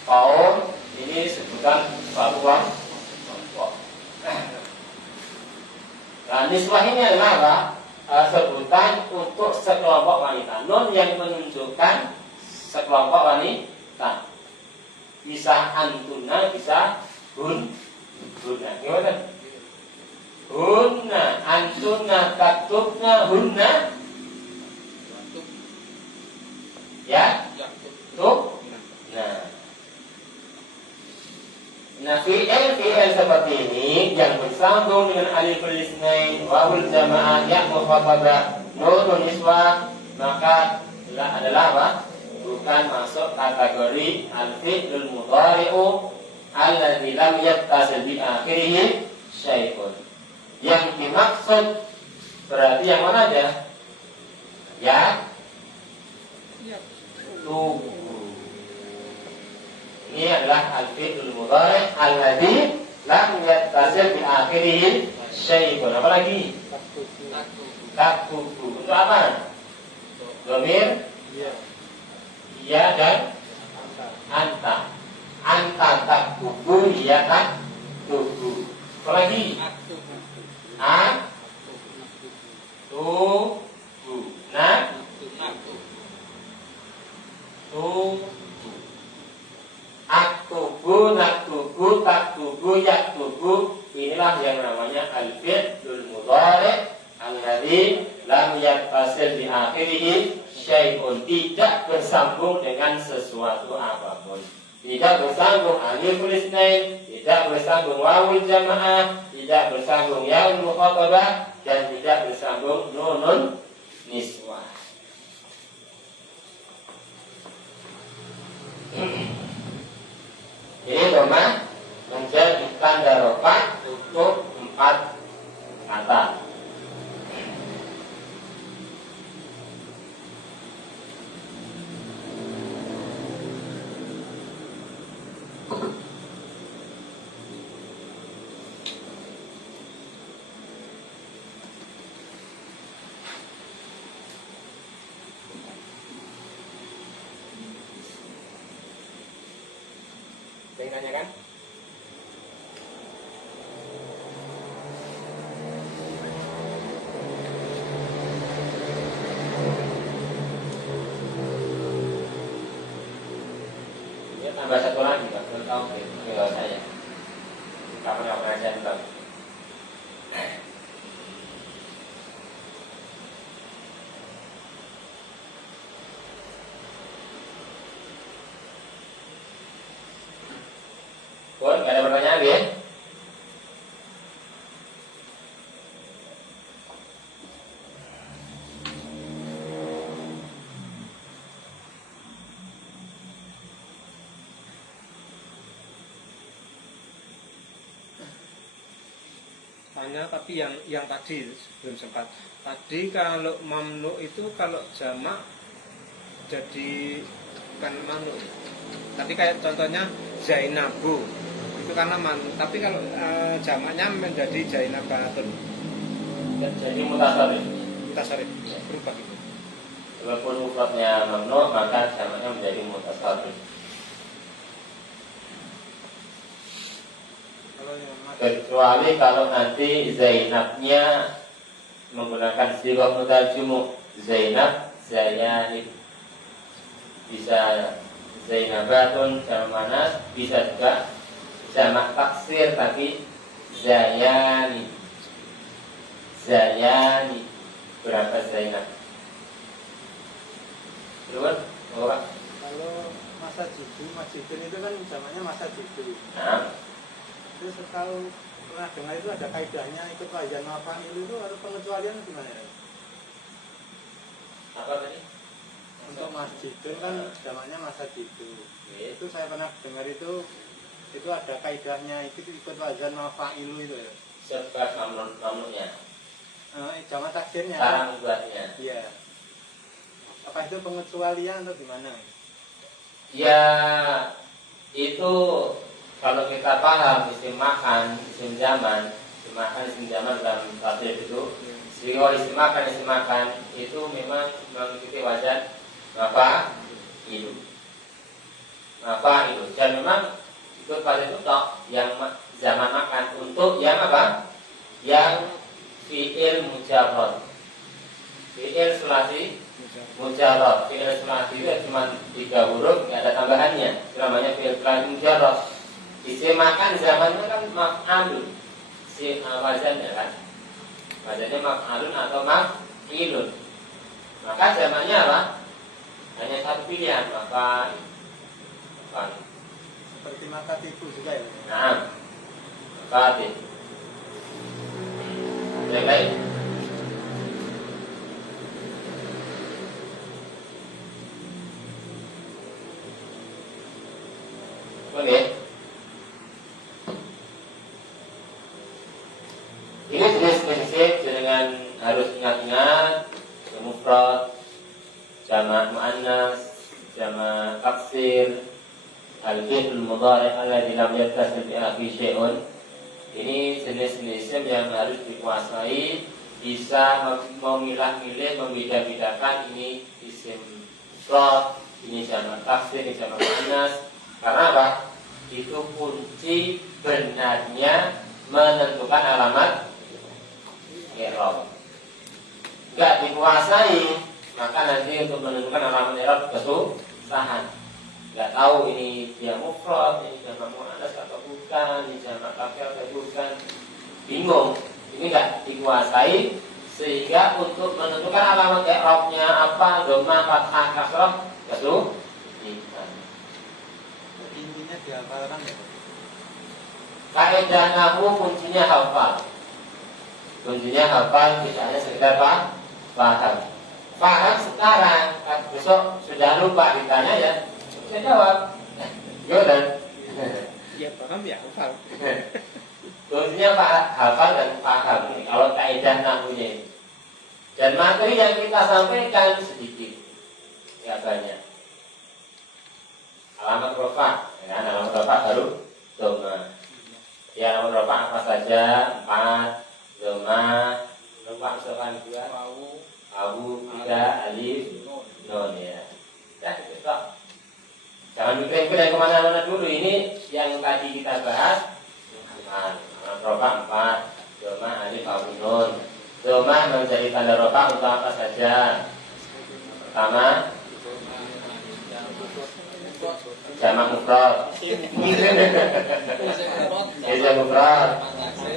Kaum ini sebutan suatu kelompok. Nah, niswah ini adalah apa? Sebutan untuk sekelompok wanita. Nun yang menunjukkan sekelompok wanita. Bisa antuna, bisa hunna. Gimana? Hunna, antuna, taktubna, hunna. Ya? Tuh. Nah, fi'il seperti ini yang bersambung dengan aliful isnain, wawul jamaah, ya mukhatabah, nunun niswah, maka adalah apa? Bukan masuk kategori al-fi'lul mudhari'u alladzi lam yattasil bi akhirih syai'un. Yang dimaksud berarti yang mana aja? Ya, tubuh. Ini adalah al-fi'lul mudhari' alladzi lam yattasil bi akhirih syai'un. Apa lagi? Taktubu. Untuk apa? Dhamir ya dan anta. Anta taktubu, ya taktubu. Apa lagi? Tubu. Tubu. Aktubu, naktubu, taktubu, yaktubu. Inilah yang namanya al-fi'lul mudhari' alladzi lam yattasil bi akhirih syai'un, tidak bersambung dengan sesuatu apapun. Tidak bersambung aliful isnain, tidak bersambung wawul jamaah, tidak bersambung yaul mukhatabah, dan tidak bersambung nunun niswah. Jadi dhamma menjadi tanda rafah untuk 4 kata. Pengen nanya kan? Ya tambah satu lagi Pak, belum tahu ke saya. Kapan yang pengajian Bang? Boleh, nggak ada pertanyaan ya? Tanya tapi yang tadi belum sempat. Tadi kalau mamnu itu kalau jamak jadi bukan mamnu. Tapi kayak contohnya Zainabu itu karena mamnu. Tapi kalau jamaknya menjadi Zainabatun. Jadi mutasarrif. Mutasarrif berubah gitu. Walaupun mufradnya mamnu, maka jamaknya menjadi mutasarrif. Kecuali kalau nanti Zainabnya menggunakan sighah mutarjumuh, Zainab, Zayanib, bisa Zainabatun jamak muannas, bisa juga jamak taksir tapi Zayani. Zayani berapa Zainab? Keluar? Orang? Kalau masa jidu, masjidin itu kan zamannya masa jidu. Nah, Terus kalau pernah dengar itu ada kaidahnya ikut wajan mafa'il itu atau pengecualian gimana ya? apa tadi? Untuk masjidin kan zamannya masa jidu. Itu saya pernah dengar itu ada kaidahnya itu ikut wajan mafa'il itu ya. Sebab mamnunya. Jamak taksirnya. Sekarang buatnya. Iya. Apa itu pengecualian atau gimana? Ya, itu kalau kita paham isim makan, isim zaman dalam tafsir itu, sehingga isim makan itu memang mengikuti wazan mafa'il. Dan memang ikut wazan itu yang zaman makan untuk yang apa? Yang fi'il mujarrad. Fi'il sulasi mujarrad. Fi'il sulasi itu cuma 3 huruf, nggak ada tambahannya. Itu namanya fi'il sulasi mujarrad. Isim makan zamannya kan maf'alun. Si wazannya kan. Wazannya maf'alun atau maf'ilun. Maka zamannya apa? Hanya satu pilihan, maka Seperti maka tipu juga ya. nah, maka yang lain. Oke. Ini jenis prinsip dengan harus ingat-ingat mufrad, jamak muannas, jamak taksir, al-fi'l mudhari' alladzi lam yattasil bi akhir syai'un. Ini jenis-jenis yang harus dikuasai, bisa memilah-milih, membeda-bedakan ini isim mufrad, ini jamak taksir, ini jamak muannas. Karena apa? Itu kunci benarnya menentukan alamat i'rab. Enggak dikuasai, maka nanti untuk menentukan alamat i'rab kesusahan. Enggak tahu ini dia mufrad, ini jamak muannas atau bukan, ini jamak taksir atau bukan. Bingung. Ini enggak dikuasai, sehingga untuk menentukan alamat i'rabnya apa, dhammah, fathah, kasrah, kesulitan. Intinya dihafalkan ya. Kaidah nahwu kuncinya hafal. Kuncinya hafal, tidak hanya sekedar paham. Paham sekarang, besok sudah lupa ditanya ya, saya jawab. Gimana? Ya paham ya hafal. Kuncinya hafal dan paham. Kalau kaidah nahwunya. Dan materi yang kita sampaikan sedikit, ya banyak. Alamat rofa, ya, alamat rofa baru doma. Ya, alamat rofa apa saja? 4, doma, rofa misalkan 2, awu, 3, alif, nun ya. Ya, itu toh. Jangan mikir dari kemana-mana dulu. Ini yang tadi kita bahas. Alamat rofa 4, doma, alif, awu, nun. Doma menjadi tanda rofa untuk apa saja? Pertama, jamak mufrad, jamak mufrad,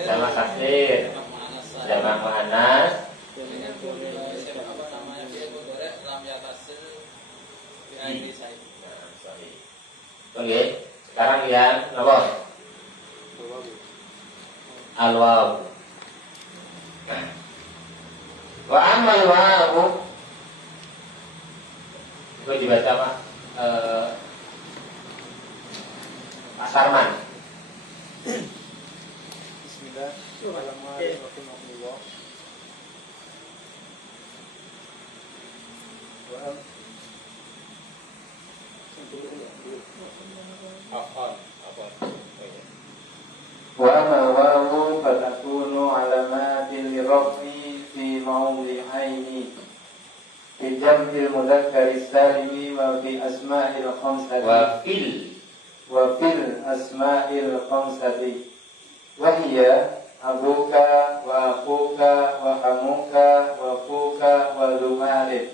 jamak taksir, jamak muannas, oke. Sekarang yang nomor al-waw. Wa amal waw itu dibaca apa? Pak Sarman. Bismillahirrahmanirrahim. Wa amal wawu fatakunu alamatin liraf'i fi mawdi'aini fi jam'il mudzakkari salimi wa fi asma'il khamsati wa fil asma'il khamsati wa hiya abuka wa akuka wa hamuka wa fuka wa lumarib.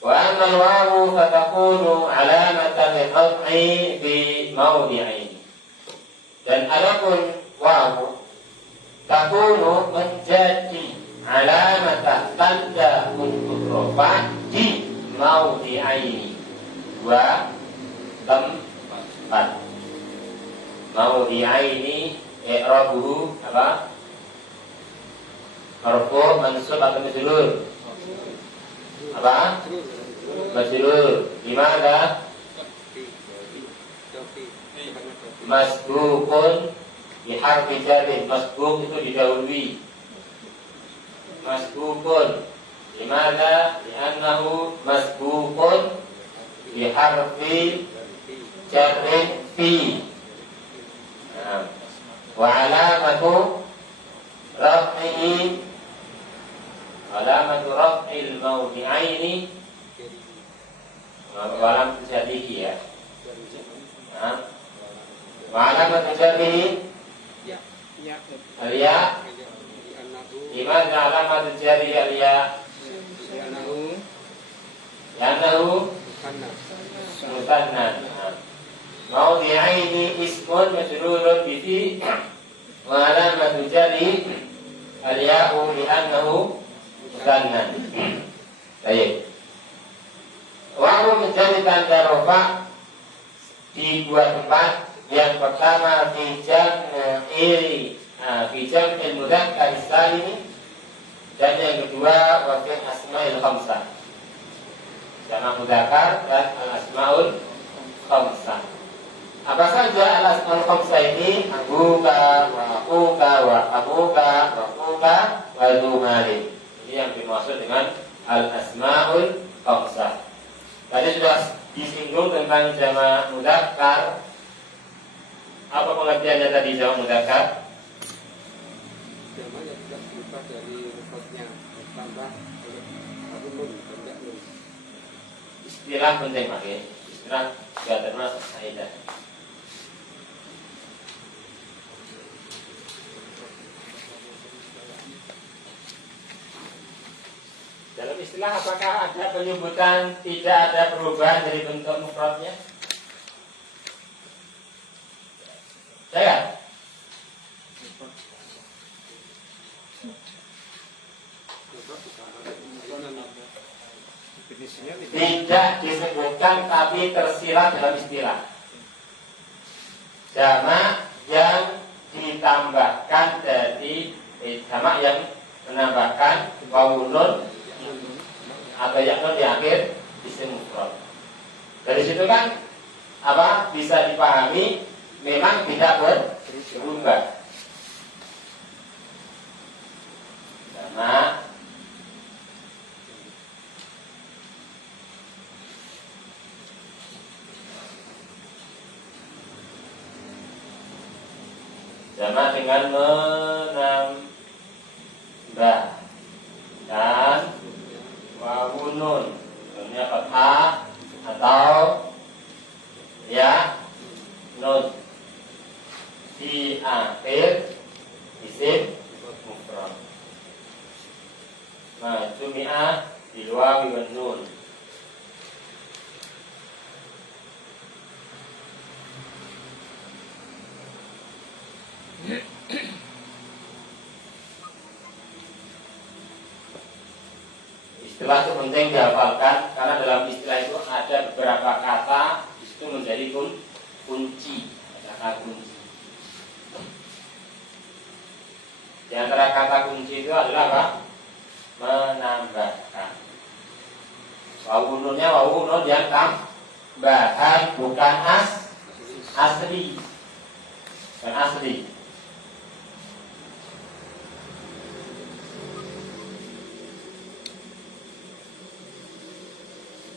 Wa amal wawu fatakunu alamatan liraf'i fi mawdi'aini. Dan adapun wawu takunu menjadi alamatan tanda untuk rofa di mawdi'aini, dua tempat. Mawdi'aini i'rabuhu apa? Marfu, mansub atau majrur? Apa? Majrur. Di mana? Masbukun biharfi jarrin. Masbuk itu didahului. Masbukun. Dimana? Li'annahu masbukun biharfi jarrin fi. Wa alamatu raf'ihi, alamatu raf'il mawdi'aini wa alamatu jadihi ya. Wa alamatu jadihi al-ya. Dimana alamatu jadihi al-ya? Li'annahu musanna. Mawdi'aini ismun majrurun bihi wa alamatu jarri al-ya'u li'annahu musanna. Baik. Wawu menjadi tanda rofa di dua tempat. Yang pertama fi jam'il mudzakkar salim, dan yang kedua wa fi asma'il khamsah. Jamak mudzakkar dan al-asmaul khamsah. Apa saja al-asmaul khamsah ini? Abuka wa akuka wa abuka wa akuka wa dzumali. Ini yang dimaksud dengan al-asmaul khamsah. Tadi sudah disinggung tentang jamak mudzakkar. Apa pengertiannya tadi jamak mudzakkar? Jamak yang tidak berubah dari rufatnya tambah oleh nun tidak nun. Istilah penting pakai. Istilah juga termasuk kaidah. Dalam istilah apakah ada penyebutan tidak ada perubahan dari bentuk mufradnya? Saya Definisinya tidak disebutkan tapi tersirat dalam istilah. Jamak yang ditambahkan dari jamak yang menambahkan wawu nun atau yaknun di akhir isim mufrad. Dari situ kan apa bisa dipahami memang tidak berubah. Jamak jamak dengan menambah dan wawu nun, nunnya fathah atau ya nun di akhir isim mufrad. Nah, jumi'ah bil wawi wan nun. Istilah itu penting dihafalkan karena dalam istilah itu ada beberapa kata di situ menjadi kunci, kata kunci. Di antara kata kunci itu adalah apa? Menambahkan. Wawu nunnya wawu nun yang tambahan, bukan asli. Bukan asli.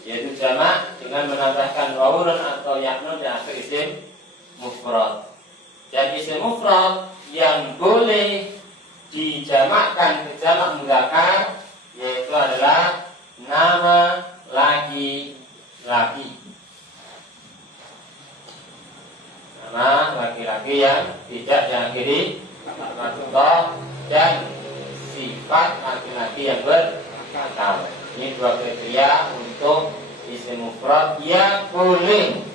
Yaitu jamak dengan menambahkan wawu nun atau yaknun di akhir isim mufrad. Dan isim mufrad yang boleh dijamakkan ke jamak mudzakkar yaitu adalah nama laki-laki. Nama laki-laki yang tidak diakhiri kata dan sifat laki-laki yang berkata. Ini dua kriteria untuk isim mufrad yang boleh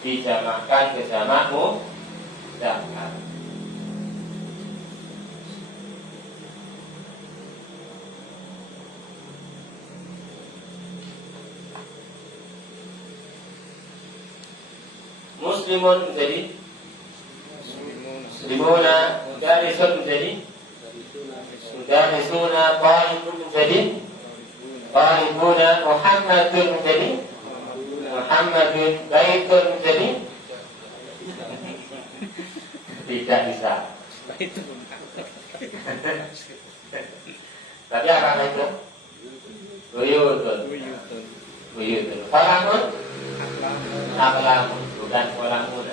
dijamakkan ke jamak mudzakkar. Muslimun menjadi muslimuna, mudarisun menjadi mudarisuna, talibun menjadi talibuna, Muhammadun menjadi Muhammadun, baitun menjadi tidak bisa. Tapi apa itu? Buyutun. Buyutun. Kolamun? Aklamun. Bukan kolamun.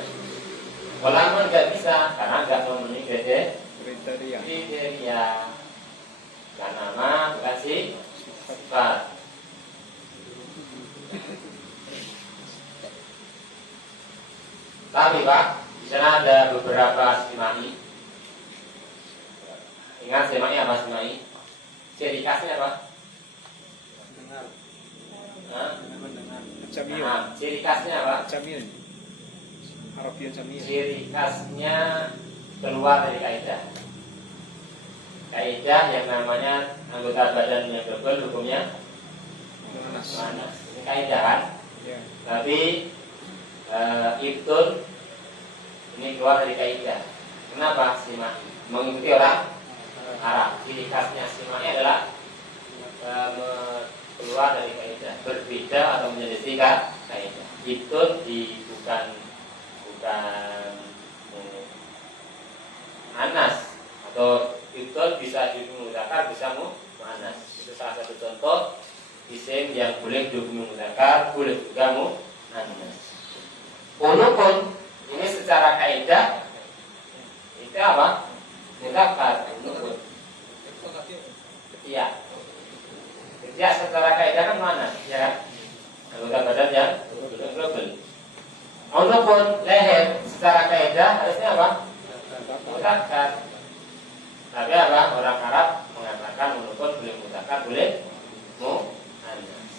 Kolamun nggak bisa karena nggak memenuhi kriteria. Bukan nama, bukan sifat. Tapi Pak, di sana ada beberapa simai. Ingat simai apa simai? Ciri khasnya apa? Dengar. Hah? Jamiyun. Nah, ciri khasnya apa? Jamiyun. Arabiyun jamiyun. Ciri khasnya keluar dari kaidah. Kaidah yang namanya anggota badan yang double hukumnya Muannas. muannas. Ini kaidah kan? Ya. Tapi ibtun ini keluar dari kaidah. Kenapa? Simak mengikuti orang Arab. Ciri khasnya simak adalah keluar dari kaidah, berbeda atau menyelisih kaidah. Ibtun bukan anas atau ibtun bisa dihukumi mudzakkar, bisa muannas. Itu salah satu contoh isim yang boleh dihukumi mudzakkar, boleh juga muannas. Walaupun ini secara kaidah itu apa? Mudzakkar. Iya. Ya secara kaidah kan muannas, ya kan? Anggota badan yang global. Walaupun leher secara kaidah harusnya apa? Mudzakkar. Tapi apa? Orang Arab mengatakan walaupun boleh mudzakkar, boleh muannas.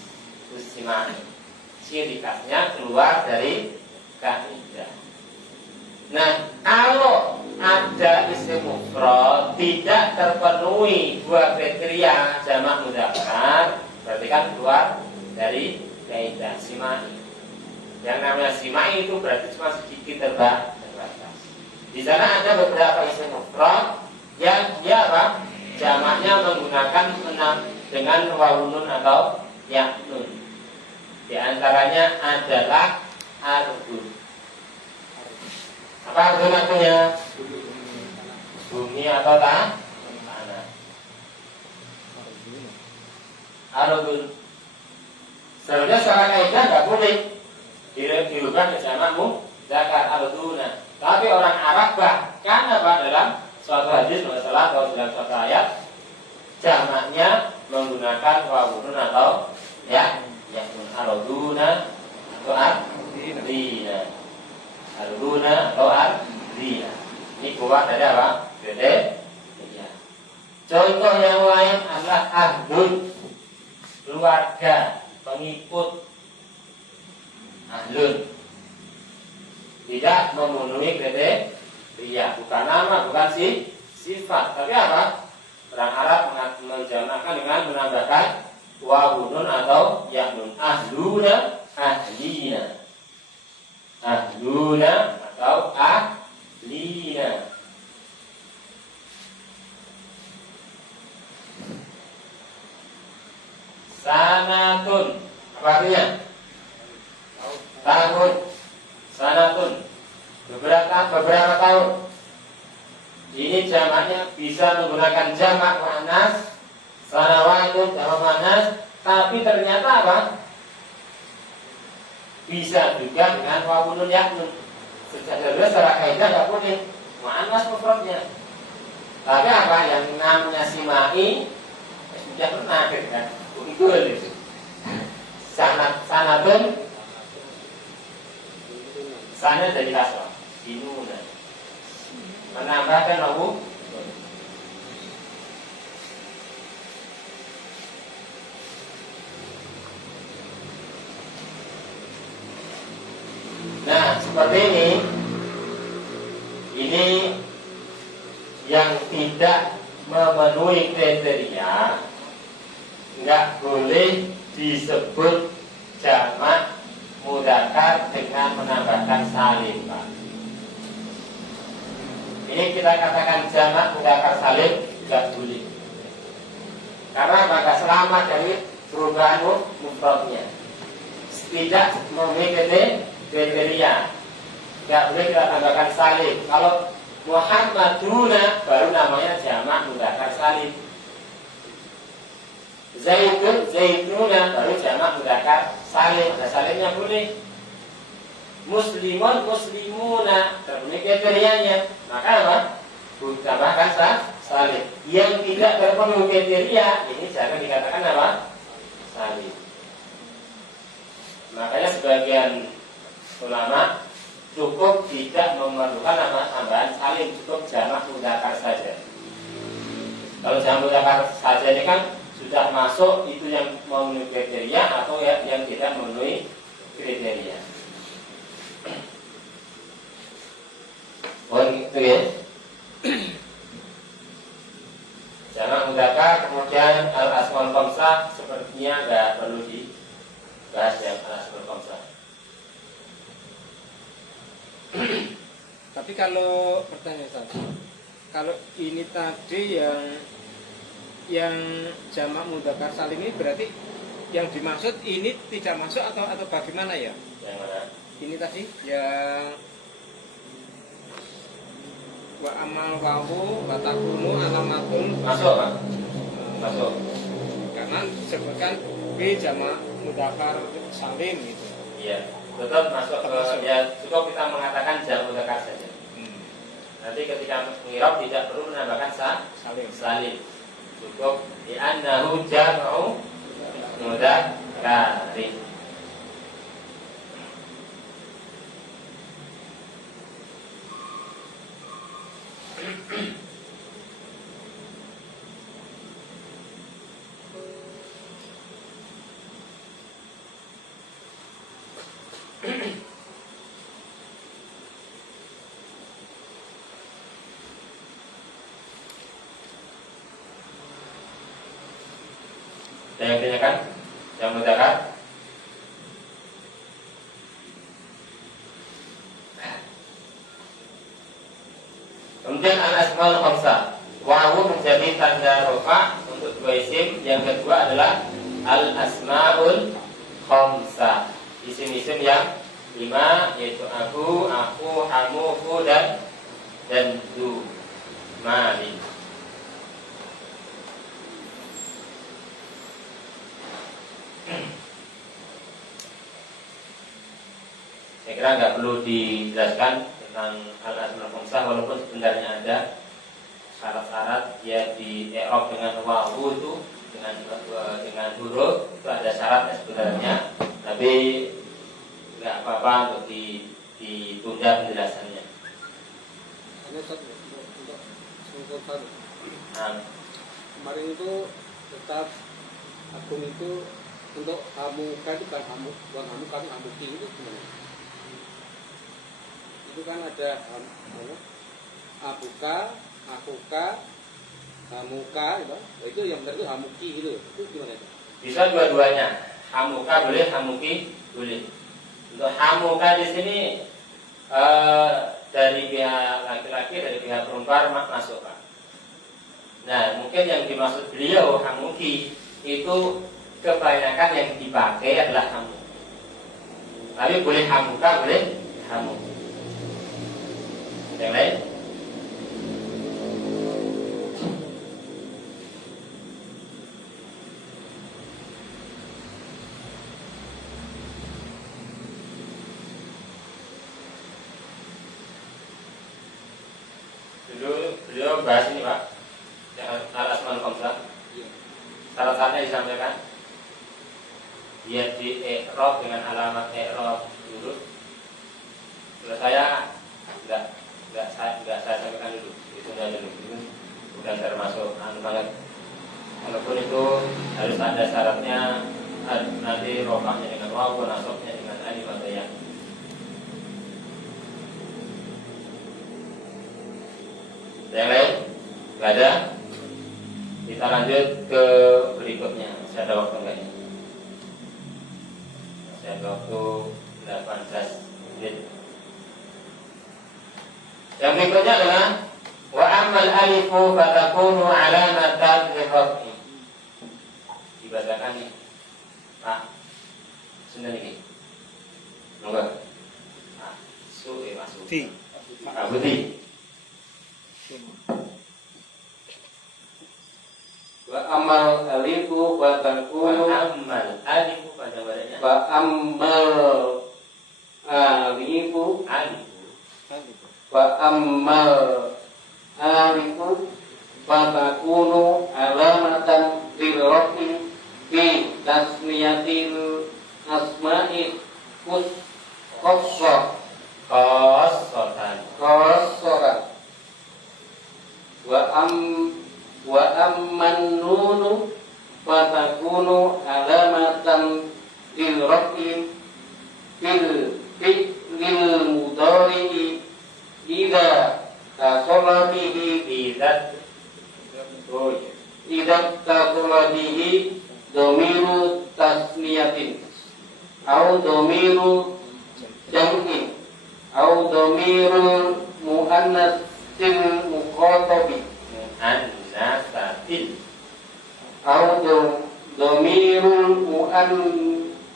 Terus simak, ciri khasnya keluar dari kaidah. Nah, kalau ada isim mufrad tidak terpenuhi dua kriteria jamak mudzakkar, berarti kan keluar dari kaidah simai. Yang namanya simai itu berarti cuma sedikit terbatas. Di sana ada beberapa isim mufrad yang dia apa? Jamaknya menggunakan dengan wawun nun atau ya nun. Di antaranya adalah ardun. Apa ardun artinya? Bumi atau tanah? Ardun. Sebenarnya secara kaidah nggak boleh dirubah ke jamak mudzakkar arduna. Tapi orang Arab bahkan apa dalam suatu hadis masalah atau dalam suatu ayat jamaknya menggunakan wawun atau ya arduna atau ardina. Arduna atau ardina. Ini keluar dari apa? Dari ya. Contoh yang lain adalah ahlun, keluarga, pengikut. Ahlun tidak memenuhi kriteria, bukan nama, bukan sifat, tapi apa? Orang Arab menjamakkan dengan menambahkan wawun atau ya nun. Ahluna, ahlina. Ahluna atau ahlina. Sanatun, apa artinya? Tahun. Sanatun, beberapa tahun. Ini jamaknya bisa menggunakan jamak muannas, sanawatun jamak muannas, tapi ternyata apa? Bisa juga dengan wawun ya nun. Secara kaidah nggak boleh muannas mufradnya. Tapi apa yang namanya simai sudah pernah kan? Itu sanatun sana dari kasrah dinuna menambahkan wawun. Nah seperti ini yang tidak memenuhi kriteria nggak boleh disebut jamak mudzakkar dengan menambahkan salim, Pak. Ini kita katakan jamak mudzakkar salim tidak boleh. Karena maka selamat dari perubahan mufradnya. Tidak memenuhi kriteria. Tidak boleh kita tambahkan salim. Kalau Muhammaduna baru namanya jamak mudzakkar salim. Zaidun, zaiduna baru jamak mudzakkar salim. Nah, salimnya boleh. Muslimun, muslimuna terpenuhi kriterianya. Maka apa? Tambahkan salim. Yang tidak terpenuhi kriteria ini jangan dikatakan apa? Salim. Makanya sebagian ulama cukup tidak memerlukan apa? Tambahan salim, cukup jamak mudzakkar saja. Kalau jamak mudzakkar saja ini kan sudah masuk itu yang memenuhi kriteria atau yang tidak memenuhi kriteria. Oh gitu ya. Jamak mudzakkar, kemudian al-asmaul khamsah sepertinya nggak perlu dibahas yang al-asmaul khamsah. Tapi kalau pertanyaan saya, kalau ini tadi yang jamak mudzakkar salim ini berarti yang dimaksud ini tidak masuk atau bagaimana ya? Yang mana? Ini tadi yang wa amal wawu wa takunu alamatun Masuk Pak? Masuk. karena disebutkan B jamak mudzakkar salim gitu. Iya, tetap masuk ke ya cukup kita mengatakan jamak mudzakkar saja. Nanti ketika mengirab tidak perlu menambahkan salim. Cukup di annahu jam'u mudzakkarin. Ada yang tanyakan? Yang mudzakkar? Kemudian al-asmaul khamsah. Wawu menjadi tanda rofa untuk dua isim. Yang kedua adalah al-asmaul khamsah. Isim-isim yang 5 yaitu aku, hamu, dan du, mali. Saya kira nggak perlu dijelaskan tentang al-asmaul khamsah, walaupun sebenarnya ada syarat-syarat ya di i'rab dengan wawu itu dengan huruf itu ada syaratnya sebenarnya, tapi nggak apa-apa untuk ditunda penjelasannya. Hanya untuk satu. Nah, Kemarin itu tetap agung itu untuk hamuka itu bukan hamu kami hamuki itu gimana? Itu kan ada abuka, akuka, hamuka, itu yang benar itu hamuki itu gimana itu? bisa dua-duanya. Hamuka boleh, hamuki boleh. Untuk hamuka di sini dari pihak laki-laki, dari pihak perempuan masuk Pak. Nah, mungkin yang dimaksud beliau hamuki itu kebanyakan yang dipakai adalah hamu. Tapi boleh hamuka, boleh hamu. Yang lain? Beliau bahas ini Pak, yang al-asmaul khamsah. Syarat-syaratnya disampaikan. Dia di i'rab dengan alamat i'rab dulu. Kalau saya enggak saya sampaikan dulu. Itu dulu. Itu bukan termasuk banget. Walaupun itu harus ada syaratnya, nanti rofaknya dengan wawu, nasabnya dengan alif atau ya. Yang lain? Gak ada? Kita lanjut ke berikutnya. Masih ada waktu enggak ya? Masih ada waktu 18 menit. Yang berikutnya adalah wa ammal alifu fatakunu alamatan lirrafi. Dibacakan nih Pak Sunan ini. Monggo. Pak Su'i masuk. Pak Budi. Wa amal alifu wa takunu amal alifu pada wadahnya. wa amal alifu wa amal alifu wa takunu alamatan lirrafi fi tasmiyatil asma'i khussah wa amman nunu fatakunu alamatan lil rafi fil fi'lil mudhari idza tasala bihi Idat. Oh, iya. idza tasala bihi dhamiru tasniyatin au dhamiru jam'in au dhamiru muannatsil mukhatabi Mu'annasatil. au dhamirul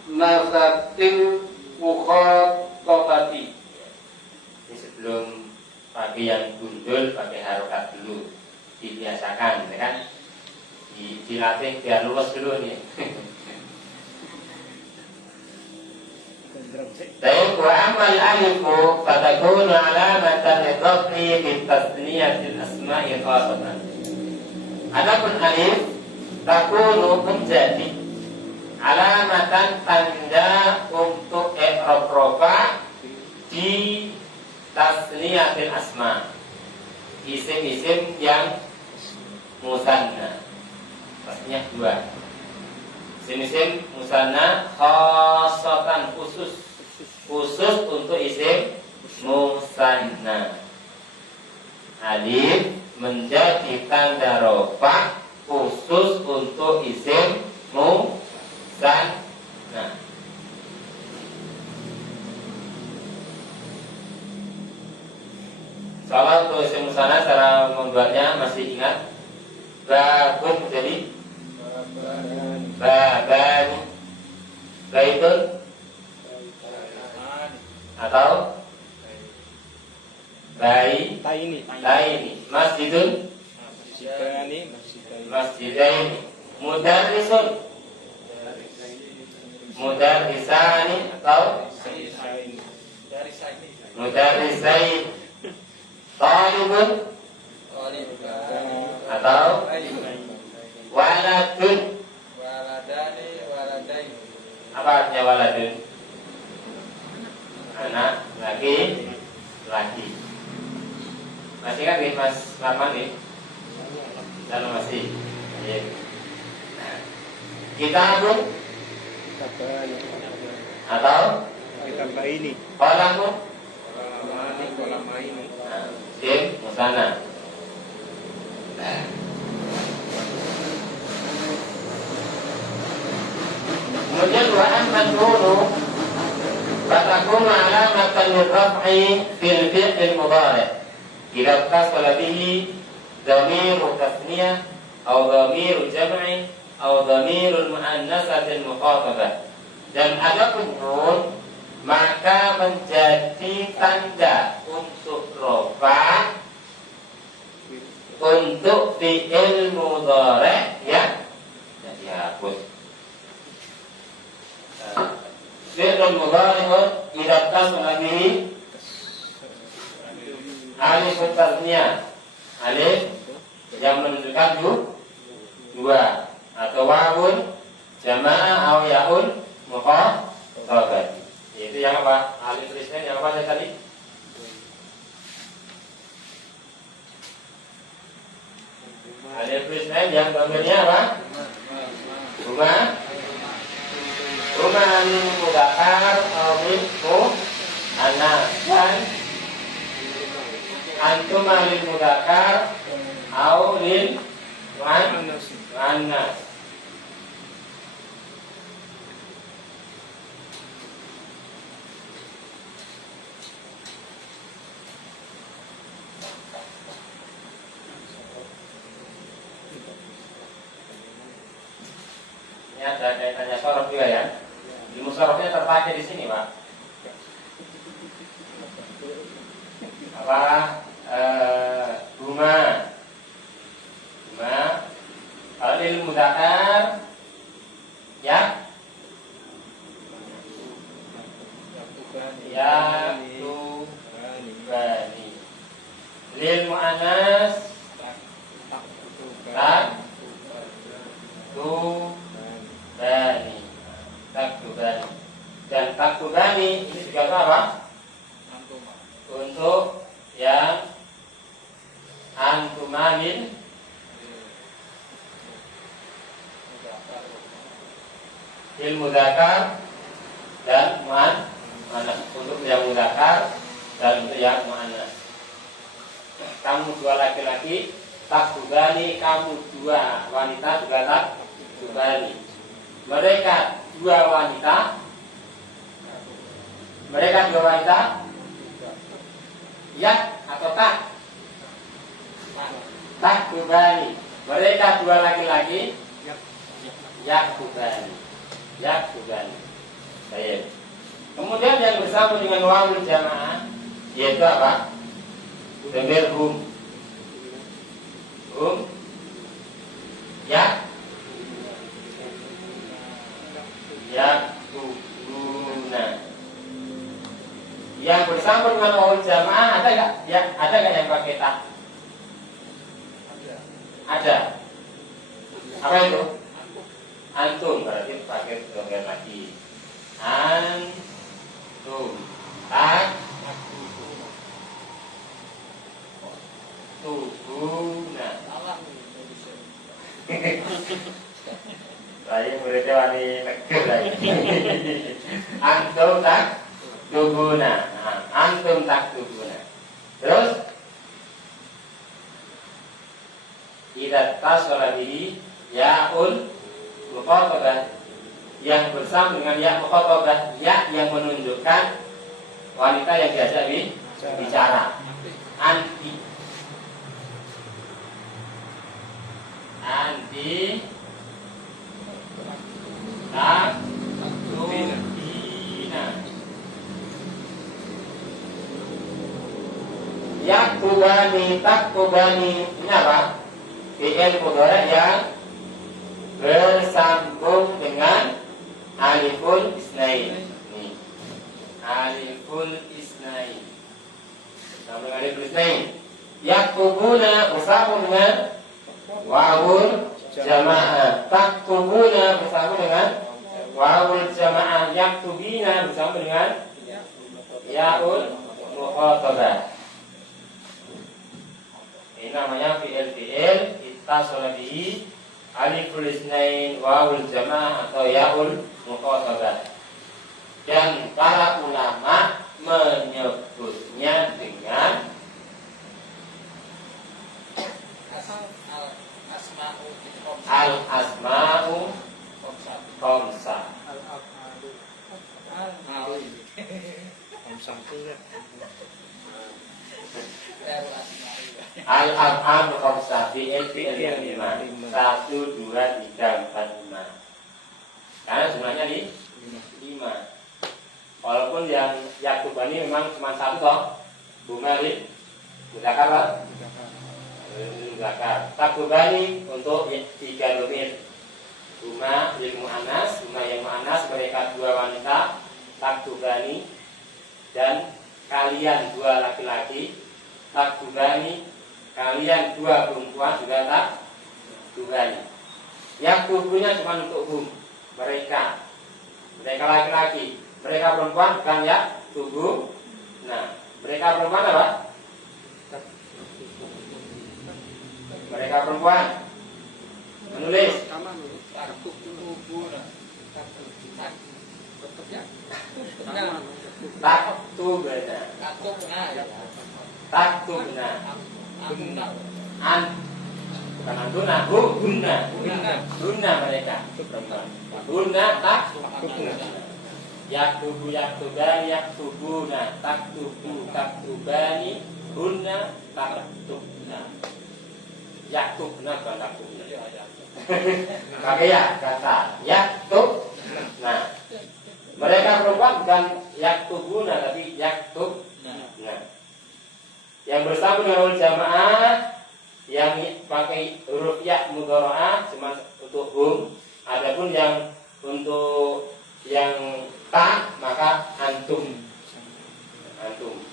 muannasatil mukhatabati. Ini sebelum pakai yang gundul pakai harokat dulu, dibiasakan, ya kan? Dilatih biar luas dulu nih. Baik, wa amal alifu fatakunu alamatan lidhafi fi tasniyatil asma'i khasatan. Adapun alif takunu menjadi alamatan tanda untuk i'rab rafa di tasniyatil asma, isim-isim yang musanna. Pastinya dua. Isim-isim musanna khasatan, khusus untuk isim musanna. Alif menjadi tanda rafa khusus untuk isim musanna. Soal untuk isim musanna cara membuatnya masih ingat? Babun menjadi babani, baitun atau Taini. masjidun, masjidaini, mudarrisun, mudarrisani atau mudarrisain, talibun atau waladun. Apa artinya waladun? Anak laki. Masih kan nih Mas Marman nih? Kalau masih. Ya. Kitabun atau Ini. qalamun. Kolamaini. Sim musanna. Kemudian wa amman nunu fatakunu alamatan lirraf'i fil fi'il mudhari' idza tasala bihi dhamiru tasniyah aw dhamiru jam'i aw dhamiru muannasatin mukhatabah. Dan adapun nun maka menjadi tanda untuk rafa untuk fi'il mudhari' ya. Jadi hapus. Fi'il mudhari' idza tasala bihi alif tasniyah, alif yang menunjukkan dua, atau wawun jamaah atau yaun mukhatabah. Itu yang apa? Alif tulisnya yang apa tadi? Alif tulisnya yang gambarnya apa? Rumah lil mudzakkar atau lil muannas, dan antuma lil mudzakkar atau lil muannas. Ini ada kaitannya sorof juga ya. Ilmu sorofnya terpakai di sini, Pak. Apa? Bunga. Kalau ilmu mudzakkar ya tubani. Lil muannas taktubani. Dan taktubani ini juga apa? Untuk yang antumalin ilmu dzakar dan untuk yang muzakkar dan untuk yang muannas. Kamu dua laki-laki, taktubani, kamu dua wanita juga taktubani. Mereka dua wanita, ya atau tak? Taktubani. Mereka dua laki-laki, yaktubani. Baik. Kemudian yang bersama dengan wawul jamaah yaitu apa? Dhamir hum. Yaktubuna. Yang bersama dengan wawul jamaah ada nggak? Ada nggak yang pakai tak? Ada. Apa itu? Antum, berarti pakai dhamir lagi. Antum, taktubuna. Saya muridnya wani negeri lagi. Antum taktubuna. Antum taktubuna. Terus idza tasala bihi ya'ul mukhatabah, yang bersama dengan ya mukhatabah, ya yang menunjukkan wanita yang diajak bicara. Anti taktubina. Taktubani ini apa? Fi'il mudhari' yang bersambung dengan aliful isnain. Nih. Aliful isnain. Sambung aliful isnain. Yaktubuna bersambung dengan wawul jamaah. Taktubuna bersambung dengan wawul jamaah. Yaktubina bersambung dengan yaul mukhatabah. Ini namanya fi'il ittasala bihi aliful isnain wawul jamaah atau yaul mukhatabah. Dan para ulama menyebutnya dengan al-asma'u khamsah. Al-af'al khamsah, fi'il yang 5. 1, 2, 3, 4, 5. Karena sebenarnya 5. Walaupun yang yaktubani memang cuma satu toh. Bumali muzakkar lah. Muzakkar. Taktubani untuk 3 dhamir. Huma lil muannas, huma yang muannas, mereka dua wanita, taktubani, dan kalian dua laki-laki, taktubani, kalian dua perempuan juga taktubani. Yaktubunya cuma untuk hum, mereka laki-laki, mereka perempuan bukan yaktubu. Nah, mereka perempuan apa? Mereka perempuan menulis taktubna. Bukan antuna, hunna mereka perempuan. Hunna taktubna. Yaktubu yaktubani yaktubuna, taktubu taktubani, hunna taktubna. Yaktubna bukan taktubna. Pakai ya kata yaktub. Nah, mereka perempuan bukan yaktubuna tapi yaktubna. Yang bersambung dengan jamaah yang pakai huruf ya mudhari'ah cuma untuk hum. Adapun yang untuk yang ta maka antum.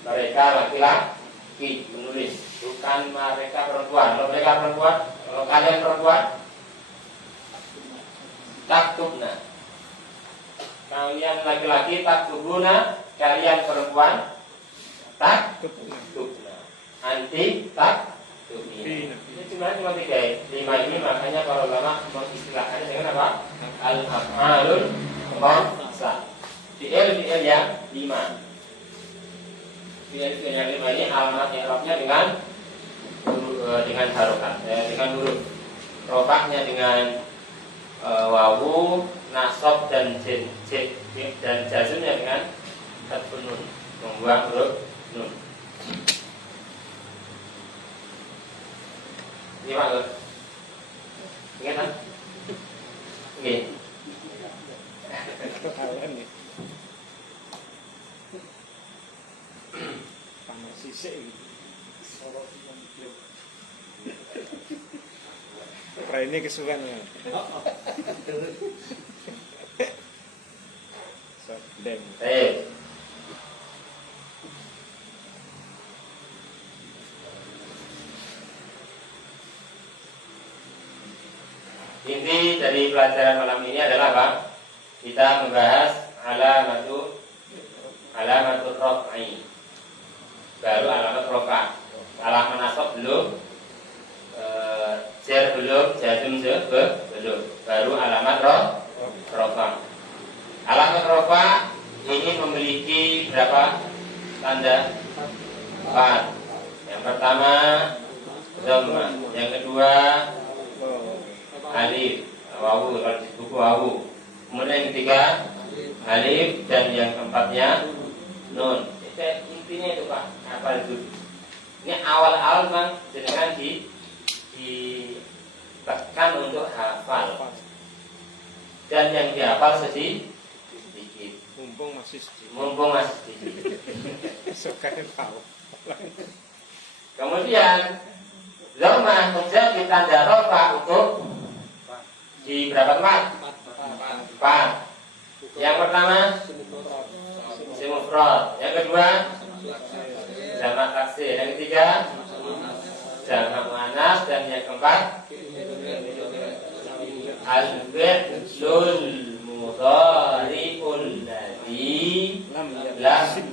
Mereka laki-laki menulis, bukan mereka perempuan. Kalau mereka perempuan, kalau kalian perempuan, taktubna. Kalian laki-laki taktubuna, kalian perempuan taktubna. Anti taktubina. Ini cuma 3 5 ini, makanya para ulama mengistilahkannya dengan apa? Al-af'alul khamsah. Fi'il yang 5. alamat i'rabnya dengan harokat, dengan huruf. Rofa'nya dengan wawu, nasab dan dan jazmnya dengan hadfun nun, membuang huruf nun. Ini maksud. Ingat kan? Oke. Panas sisik iki. Ini kesukaan ya. Dem. Inti dari pelajaran malam ini adalah apa? Kita membahas alamatul raf'i. Baru alamat rafa'. Alamat nasab belum, jar belum, jazm belum. Baru alamat rafa'. Alamat rafa' ini memiliki berapa tanda? 4. Yang pertama dhamma, yang kedua alif, wawu, kalau di buku wawu. Kemudian yang ketiga alif, dan yang keempatnya nun. Intinya itu Pak, apa itu? Ini awal-awal Bang dengan ditekan untuk hafal. Dan yang dihafal sedikit. Mumpung masih sedikit. Suka tahu. Kemudian dhamma menjadi tanda rafa untuk di berapa tempat? 4. Yang pertama isim mufrad, yang kedua jamak taksir, yang ketiga jamak muannas, dan yang keempat al-fi'lul mudhari'ul ladzi lam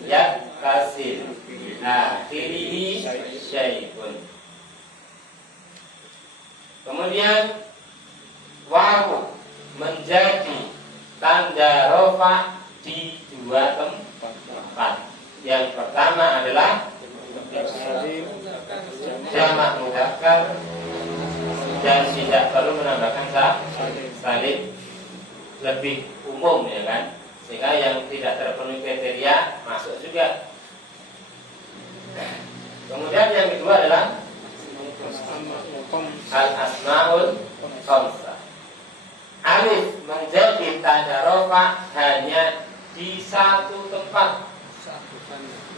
yattasil akhirihi syai'un. Kemudian wawu menjadi tanda rafa di 2 tempat. Yang pertama adalah jamak mudzakkar dan tidak perlu menambahkan salib, lebih umum ya kan, sehingga yang tidak terpenuhi kriteria masuk juga. Kemudian yang kedua adalah al-asmaul khamsah. Alif menjadi tanda rafa hanya di 1 tempat,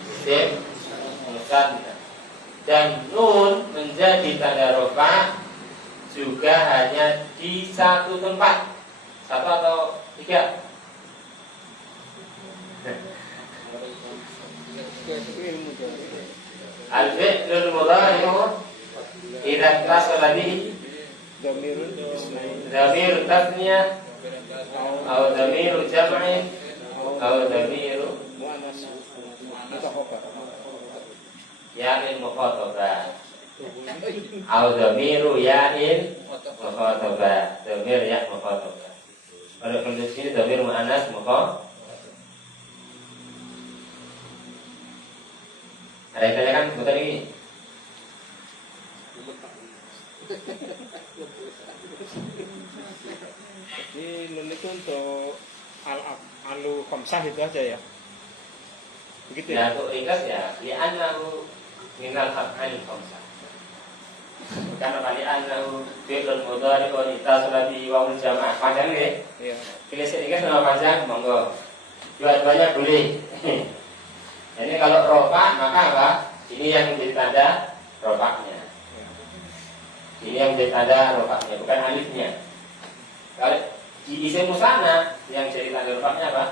isim musanna. Dan nun menjadi tanda rafa juga hanya di 1 tempat. 1 atau 3? Al-fi'lul mudhari'u idza tasala bihi dhamir tasniyah atau dhamir jam'in atau dhamir ya'in mukhatabah atau dhamir ya'in mukhatabah, dhamir ya' mukhatabah. Kalau kondisi ini dhamir muannas mukhatabah. Ada yang tanyakan sebentar ini? Jadi nun itu untuk alu khamsah itu aja ya. Begitu Ya, ya. untuk ringkas ya, li'annahu minal af'alil khamsah. Karena li'annahu fi'lun mudhari' wa ittasala bi wawul jamaah. Panjang nggih? Iya. Pilih sedikit sama panjang, monggo. Dua-duanya boleh. Jadi kalau rofa maka apa? Ini yang menjadi tanda rofaknya. Ini yang menjadi tanda rofaknya, bukan alifnya. Kalau di isim musanna yang jadi tanda rofaknya apa?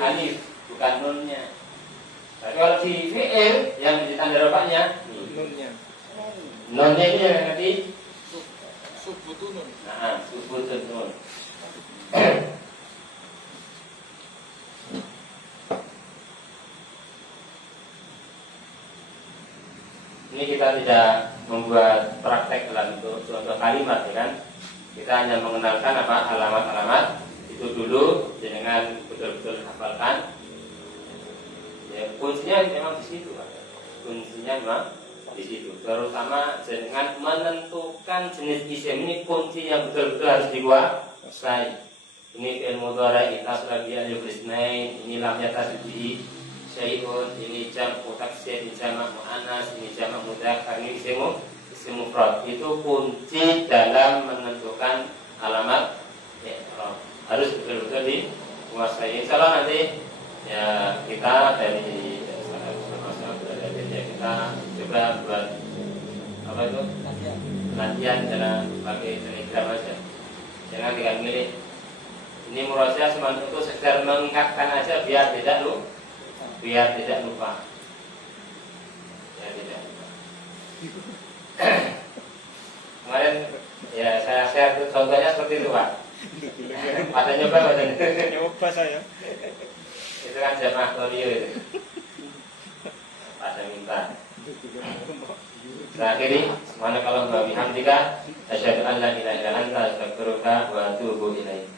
Alif, bukan nunnya. Tapi kalau di fi'il yang menjadi tanda rofaknya Nunnya. nunnya ini yang nanti Subutun nun. nah, subutun nun. Ini kita tidak membuat praktek dalam contoh kalimat, ya kan? Kita hanya mengenalkan apa alamat-alamat itu dulu, dengan betul-betul hafalkan. Ya, kuncinya memang di situ, Pak. kuncinya memang di situ. Terutama dengan menentukan jenis isim ini kunci yang betul-betul harus dikuasai. Ini fi'il mudhari itasla bi alif isnain, ini lam yatasbi syai'un, ini jam'u taksir, ini jamak muannas, ini jamak mudzakkar, ini isim mufrad. Itu kunci dalam menentukan alamat i'rab. Harus betul-betul dikuasai. Insyaallah nanti ya kita dari sama-sama belajar ya, kita coba buat apa itu latihan cara pakai telegram aja. Jangan tinggal milih. Ini murajaah cuma untuk sekedar mengingatkan aja biar tidak lupa. Biar tidak lupa. Kemarin ya saya share contohnya seperti itu Pak. Pada nyoba Nyoba saya. itu kan jamaah audio itu. Pada minta. Terakhir ini, subhanakallahumma wa bihamdika asyhadu an la ilaha illa anta astaghfiruka wa atubu ilaik.